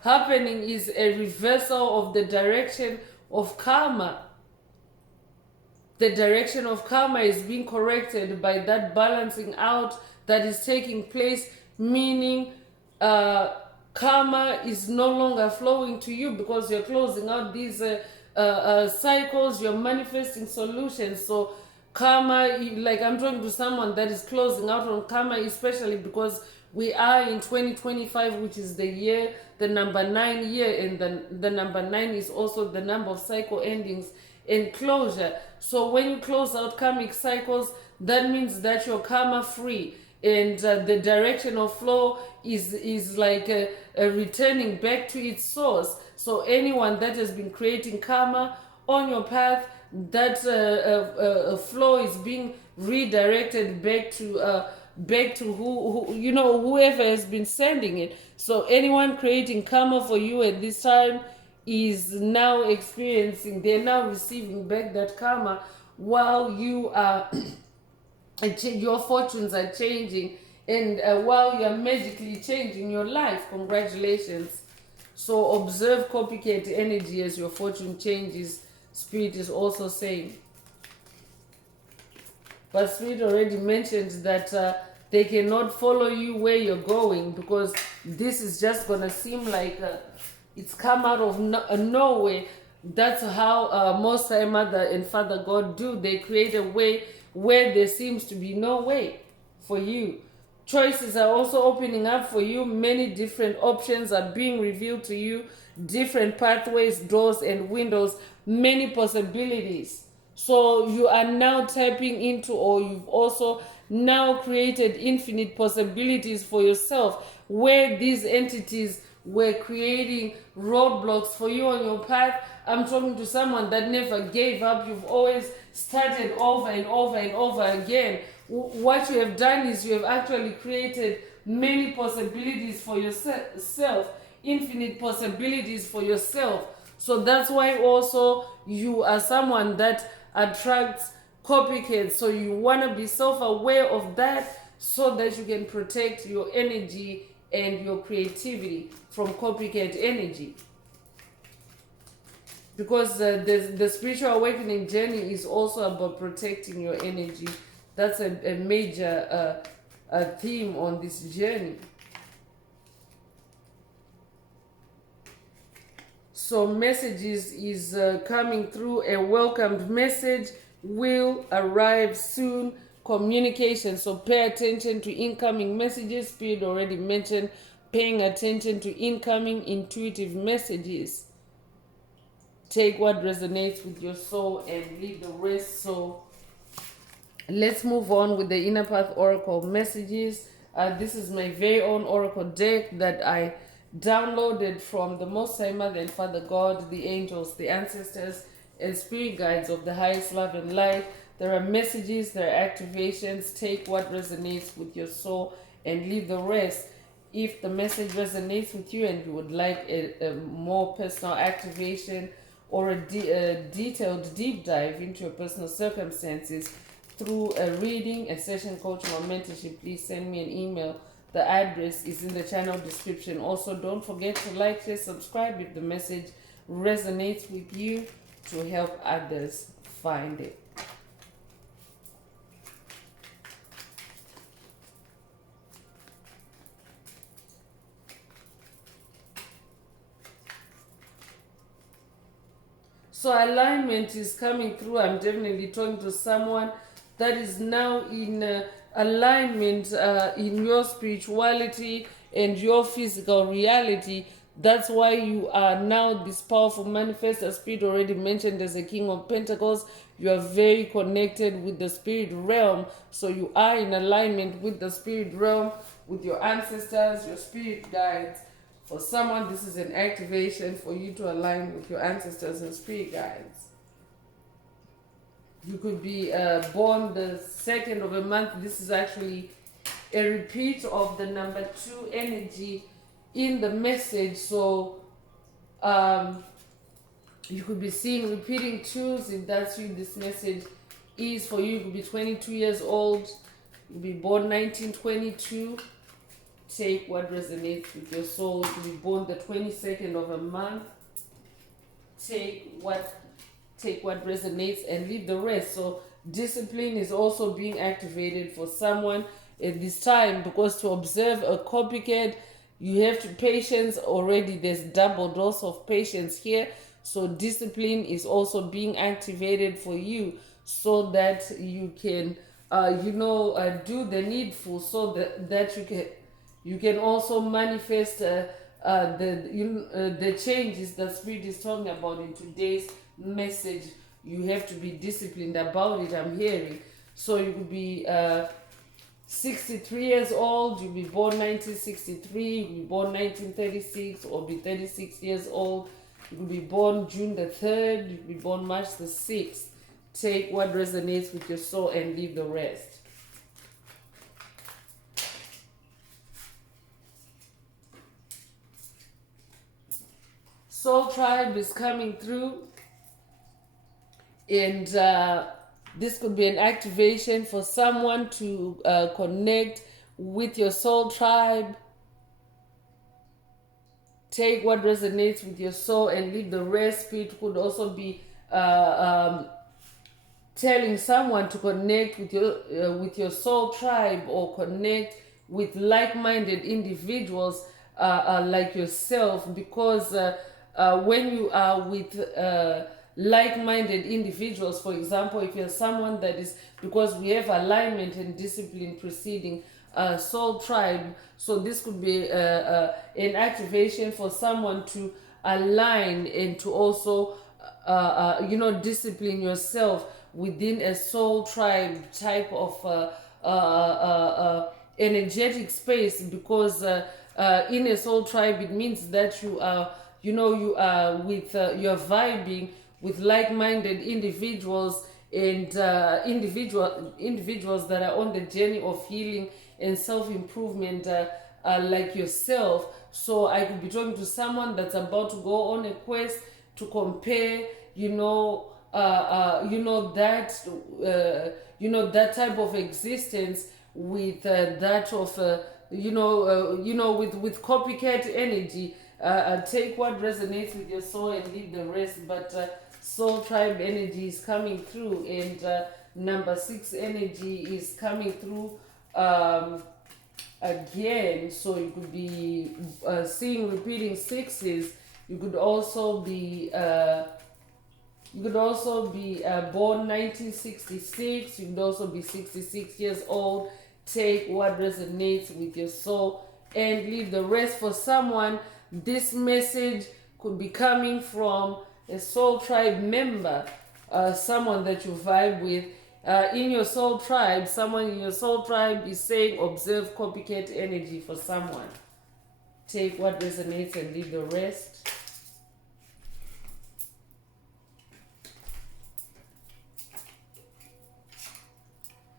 happening is a reversal of the direction of karma. The direction of karma is being corrected by that balancing out that is taking place, meaning karma is no longer flowing to you because you're closing out these cycles, you're manifesting solutions. So karma, like I'm talking to someone that is closing out on karma, especially because we are in 2025, which is the year, the number 9 year, and the number 9 is also the number of cycle endings and closure. So when you close out karmic cycles, that means that you're karma free, and the direction of flow is like a returning back to its source. So anyone that has been creating karma on your path, that flow is being redirected back to who you know, whoever has been sending it. So anyone creating karma for you at this time is now experiencing, they're now receiving back that karma while you are your fortunes are changing, and while you're magically changing your life. Congratulations. So observe copycat energy as your fortune changes, Spirit is also saying. But Spirit already mentioned that they cannot follow you where you're going, because this is just gonna seem like it's come out of nowhere. That's how Most High Mother and Father God do. They create a way where there seems to be no way for you. Choices are also opening up for you. Many different options are being revealed to you. Different pathways, doors, and windows. Many possibilities. So you are now tapping into, or you've also now created infinite possibilities for yourself, where these entities were creating roadblocks for you on your path. I'm talking to someone that never gave up. You've always started over and over and over again. What you have done is you have actually created many possibilities for yourself, infinite possibilities for yourself. So that's why also you are someone that attracts copycats. So you want to be self-aware of that, so that you can protect your energy and your creativity from copycat energy. Because the spiritual awakening journey is also about protecting your energy. That's a major theme on this journey. So messages is coming through. A welcomed message will arrive soon. Communication. So pay attention to incoming messages. Spirit already mentioned paying attention to incoming intuitive messages. Take what resonates with your soul and leave the rest. So let's move on with the Inner Path Oracle messages. This is my very own Oracle deck that I downloaded from the Most High Mother and Father God, the angels, the ancestors, and spirit guides of the highest love and light. There are messages, there are activations. Take what resonates with your soul and leave the rest. If the message resonates with you and you would like a more personal activation or a detailed deep dive into your personal circumstances through a reading, a session coaching, or mentorship, please send me an email. The address is in the channel description. Also, don't forget to like, share, subscribe if the message resonates with you, to help others find it. So alignment is coming through. I'm definitely talking to someone that is now in alignment in your spirituality and your physical reality. That's why you are now this powerful manifestor. Spirit already mentioned as a King of Pentacles. You are very connected with the spirit realm. So you are in alignment with the spirit realm, with your ancestors, your spirit guides. For someone, this is an activation for you to align with your ancestors and spirit guides. You could be born the 2nd of a month. This is actually a repeat of the number 2 energy in the message. So you could be seeing repeating twos. If that's you, this message is for you. You could be 22 years old. You could be born 1922. Take what resonates with your soul. You could be born the 22nd of a month. Take what resonates and leave the rest. So discipline is also being activated for someone at this time, because to observe a copycat, you have to patience already. There's double dose of patience here. So discipline is also being activated for you, so that you can do the needful, so that you can also manifest the changes that Spirit is talking about in today's message. You have to be disciplined about it, I'm hearing. So you could be 63 years old, you'll be born 1963, you'll be born 1936, or be 36 years old. You could be born June the 3rd, you could be born March the 6th. Take what resonates with your soul and leave the rest. Soul Tribe is coming through, and this could be an activation for someone to connect with your soul tribe. Take what resonates with your soul and leave the rest. Spirit could also be telling someone to connect with your soul tribe, or connect with like-minded individuals like yourself, because when you are with like-minded individuals, for example, if you're someone that is, because we have alignment and discipline preceding soul tribe, so this could be an activation for someone to align and to also discipline yourself within a soul tribe type of energetic space, because in a soul tribe, it means that you are you're vibing with like-minded individuals, and individuals that are on the journey of healing and self-improvement, like yourself. So I could be talking to someone that's about to go on a quest to compare, that type of existence with that of with copycat energy. Take what resonates with your soul and leave the rest. But soul tribe energy is coming through, and number 6 energy is coming through again. So you could be seeing repeating sixes. You could also be born 1966. You could also be 66 years old. Take what resonates with your soul and leave the rest. For someone, this message could be coming from a soul tribe member, someone that you vibe with in your soul tribe. Someone in your soul tribe is saying, observe copycat energy for someone. Take what resonates and leave the rest.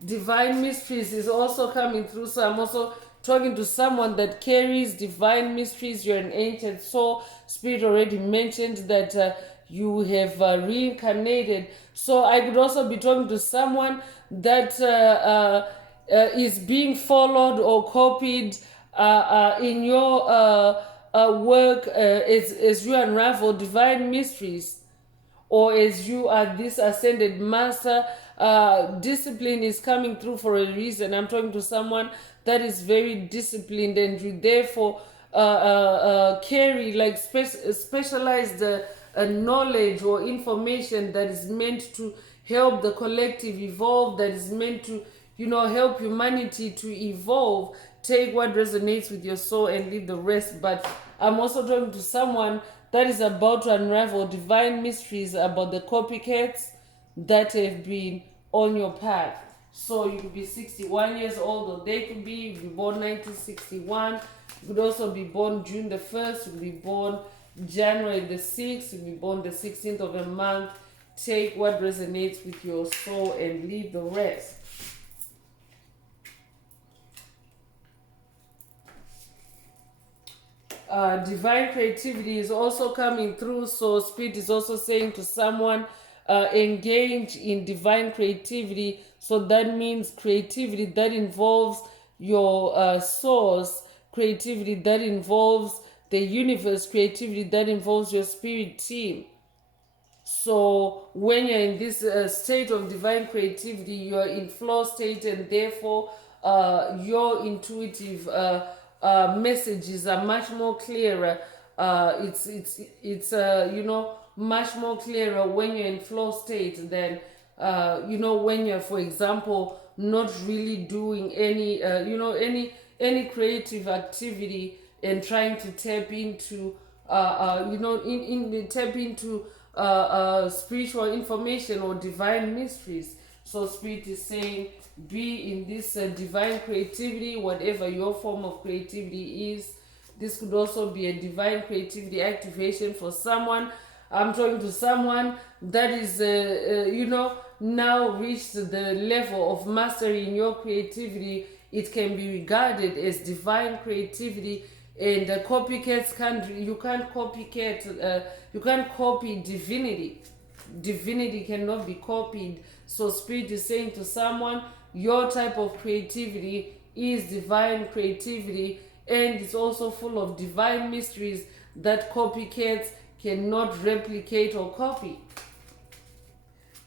Divine mysteries is also coming through. So I'm also talking to someone that carries divine mysteries. You're an ancient soul. Spirit already mentioned that you have reincarnated. So I could also be talking to someone that is being followed or copied in your work as you unravel divine mysteries, or as you are this ascended master. Discipline is coming through for a reason. I'm talking to someone that is very disciplined, and you therefore carry like specialized knowledge or information that is meant to help the collective evolve, that is meant to help humanity to evolve. Take what resonates with your soul and leave the rest. But I'm also talking to someone that is about to unravel divine mysteries about the copycats that have been on your path. So you could be 61 years old, or they could be born 1961. You could also be born June the 1st. You could be born January the 6th. You could be born the 16th of a month. Take what resonates with your soul and leave the rest. divine creativity is also coming through. So Spirit is also saying to someone, engage in divine creativity. So that means creativity that involves your source, creativity that involves the universe, creativity that involves your spirit team. So when you're in this state of divine creativity, you're in flow state, and therefore your intuitive messages are much more clearer. It's much more clearer when you're in flow state than when you're, for example, not really doing any creative activity and trying to tap into tap into spiritual information or divine mysteries. So Spirit is saying, be in this divine creativity, whatever your form of creativity is. This could also be a divine creativity activation for someone. I'm talking to someone that is, now reached the level of mastery in your creativity. It can be regarded as divine creativity, and copycats can't. You can't copycat. You can't copy divinity. Divinity cannot be copied. So Spirit is saying to someone, your type of creativity is divine creativity, and it's also full of divine mysteries that copycats cannot replicate or copy.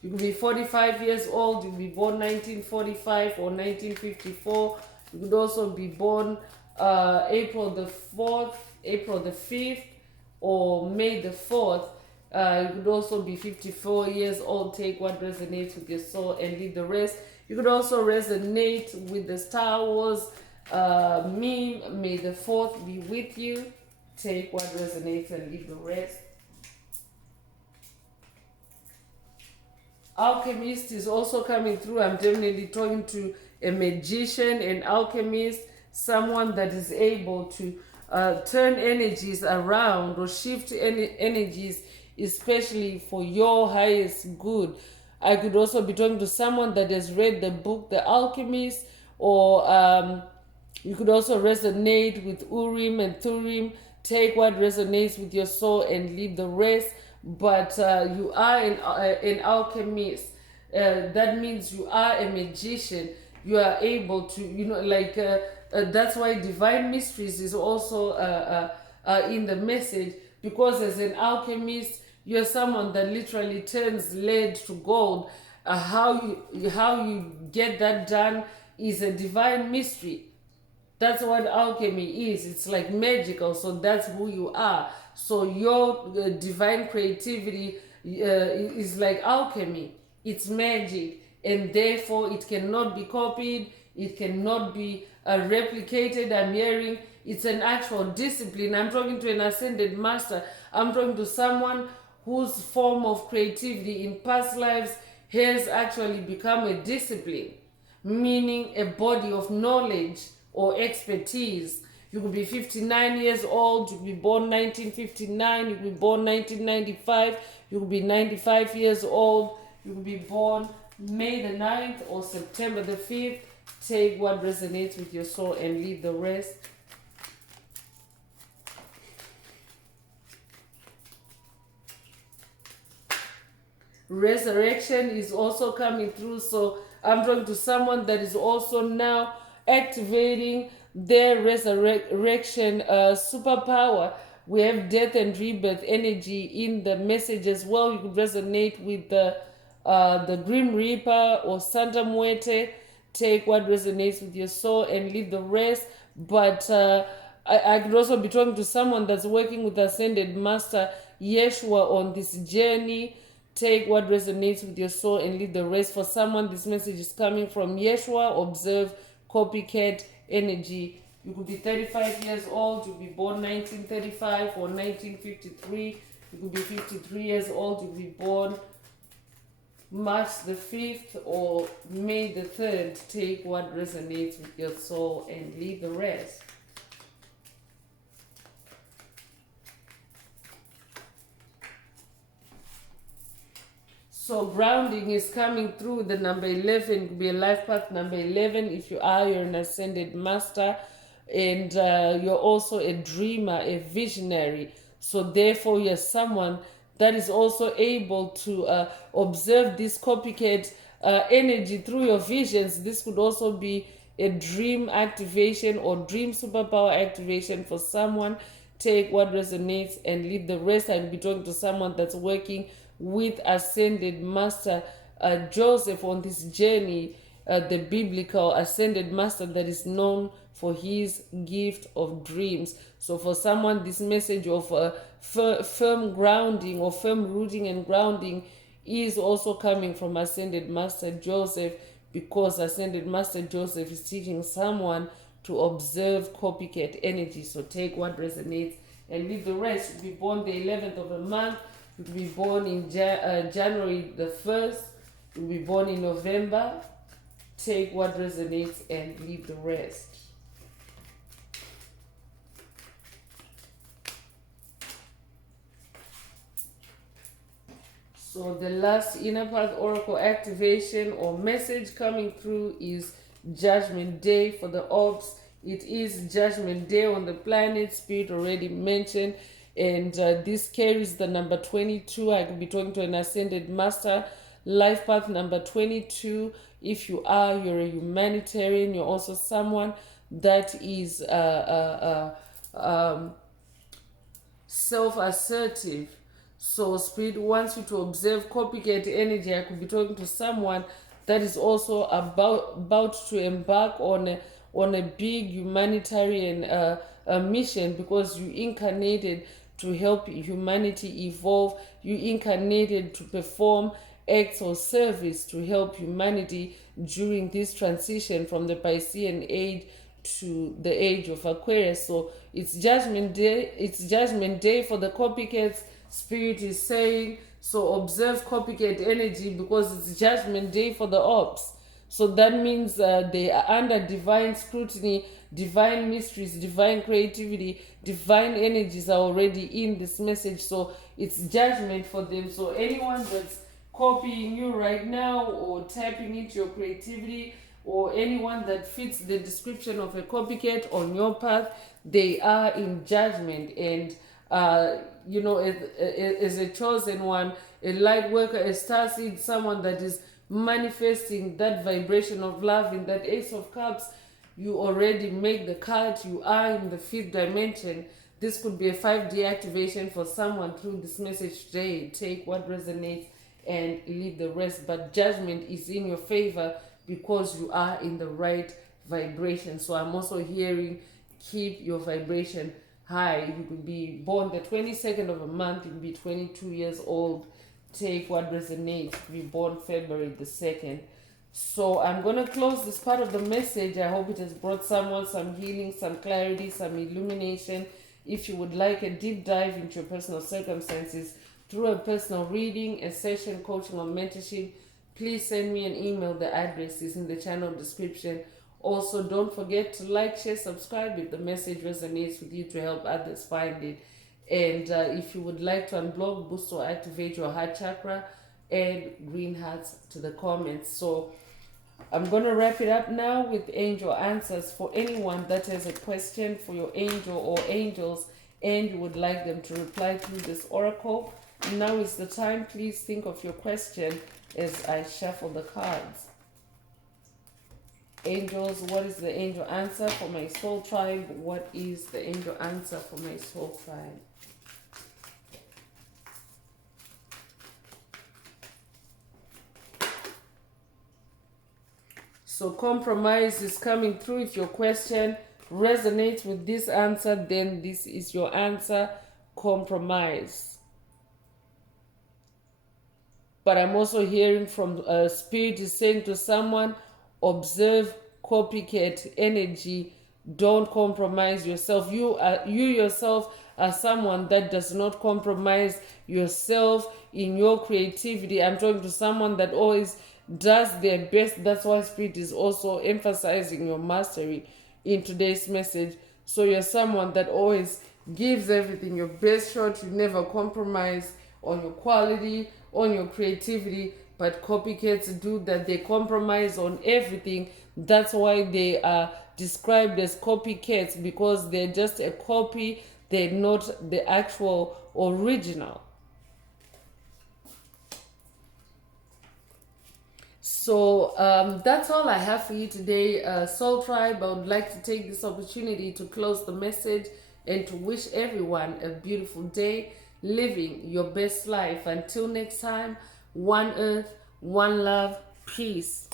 You could be 45 years old, you could be born 1945 or 1954. You could also be born April the 4th, April the 5th, or May the 4th. You could also be 54 years old. Take what resonates with your soul and leave the rest. You could also resonate with the Star Wars meme, May the 4th be with you. Take what resonates and leave the rest. Alchemist is also coming through. I'm definitely talking to a magician, an alchemist, someone that is able to turn energies around or shift energies, especially for your highest good. I could also be talking to someone that has read the book The Alchemist, or you could also resonate with Urim and Thurim. Take what resonates with your soul and leave the rest. But you are an alchemist. That means you are a magician. You are able to, that's why divine mysteries is also in the message, because as an alchemist, you're someone that literally turns lead to gold. How you get that done is a divine mystery. That's what alchemy is. It's like magical. So that's who you are. So your divine creativity is like alchemy. It's magic, and therefore it cannot be copied. It cannot be replicated. I'm hearing it's an actual discipline. I'm talking to an ascended master. I'm talking to someone whose form of creativity in past lives has actually become a discipline, meaning a body of knowledge or expertise. You could be 59 years old, you could be born 1959, you could be born 1995, you could be 95 years old, you could be born May the 9th or September the 5th. Take what resonates with your soul and leave the rest. Resurrection is also coming through. So I'm talking to someone that is also now activating their resurrection superpower. We have death and rebirth energy in the message as well. You could resonate with the Grim Reaper or Santa Muerte. Take what resonates with your soul and leave the rest. But I could also be talking to someone that's working with Ascended Master Yeshua on this journey. Take what resonates with your soul and leave the rest. For someone, this message is coming from Yeshua. Observe copycat energy. You could be 35 years old. You could be born 1935 or 1953. You could be 53 years old. You could be born March the 5th or May the 3rd. Take what resonates with your soul and leave the rest. So grounding is coming through the number 11. It could be a life path number 11. If you are, you're an ascended master. and you're also a dreamer, a visionary. So therefore you're someone that is also able to observe this copycat energy through your visions. This could also be a dream activation or dream superpower activation for someone. Take what resonates and leave the rest. I'll be talking to someone that's working with Ascended Master Joseph on this journey, the biblical Ascended Master that is known for his gift of dreams. So for someone, this message of firm grounding or firm rooting and grounding is also coming from Ascended Master Joseph, because Ascended Master Joseph is teaching someone to observe copycat energy. So take what resonates and leave the rest. You'll be born the 11th of a month. You'll be born in January the 1st. You'll be born in November. Take what resonates and leave the rest. So the last inner path oracle activation or message coming through is Judgment Day for the Ops. It is Judgment Day on the planet, Spirit already mentioned, and this carries the number 22. I could be talking to an Ascended Master. Life path number 22. If you're a humanitarian, you're also someone that is self-assertive. So Spirit wants you to observe copycat energy. I could be talking to someone that is also about to embark on a big humanitarian mission, because you incarnated to help humanity evolve. You incarnated to perform acts of service to help humanity during this transition from the Piscean age to the age of Aquarius. So it's Judgment Day. It's Judgment Day for the copycats. Spirit is saying, so observe copycat energy, because it's Judgment Day for the Ops. So that means they are under divine scrutiny, divine mysteries, divine creativity, divine energies are already in this message. So it's judgment for them. So anyone that's copying you right now or tapping into your creativity, or anyone that fits the description of a copycat on your path, they are in judgment. And as a chosen one, a light worker, a star seed, someone that is manifesting that vibration of love in that Ace of Cups, you already make the cut. You are in the 5th dimension. This could be a 5D activation for someone through this message today. Take what resonates and leave the rest. But judgment is in your favor because you are in the right vibration. So I'm also hearing, keep your vibration high. You could be born the 22nd of a month. You could be 22 years old. Take what resonates. Be born February the 2nd. So I'm going to close this part of the message. I hope it has brought someone some healing, some clarity, some illumination. If you would like a deep dive into your personal circumstances through a personal reading, a session, coaching, or mentorship, please send me an email. The address is in the channel description. Also, don't forget to like, share, subscribe if the message resonates with you to help others find it. And if you would like to unblock, boost, or activate your heart chakra, add green hearts to the comments. So I'm going to wrap it up now with angel answers. For anyone that has a question for your angel or angels and you would like them to reply through this oracle, now is the time. Please think of your question as I shuffle the cards. Angels, what is the angel answer for my soul tribe? What is the angel answer for my soul tribe? So compromise is coming through. If your question resonates with this answer, then this is your answer, compromise. But I'm also hearing from Spirit is saying to someone, observe copycat energy. Don't compromise yourself. You yourself are someone that does not compromise yourself in your creativity. I'm talking to someone that always does their best. That's why Spirit is also emphasizing your mastery in today's message. So you're someone that always gives everything your best shot. You never compromise on your quality, on your creativity. But copycats do that. They compromise on everything. That's why they are described as copycats, because they're just a copy. They're not the actual original. So that's all I have for you today, Soul Tribe. I would like to take this opportunity to close the message and to wish everyone a beautiful day, living your best life. Until next time, one earth, one love, peace.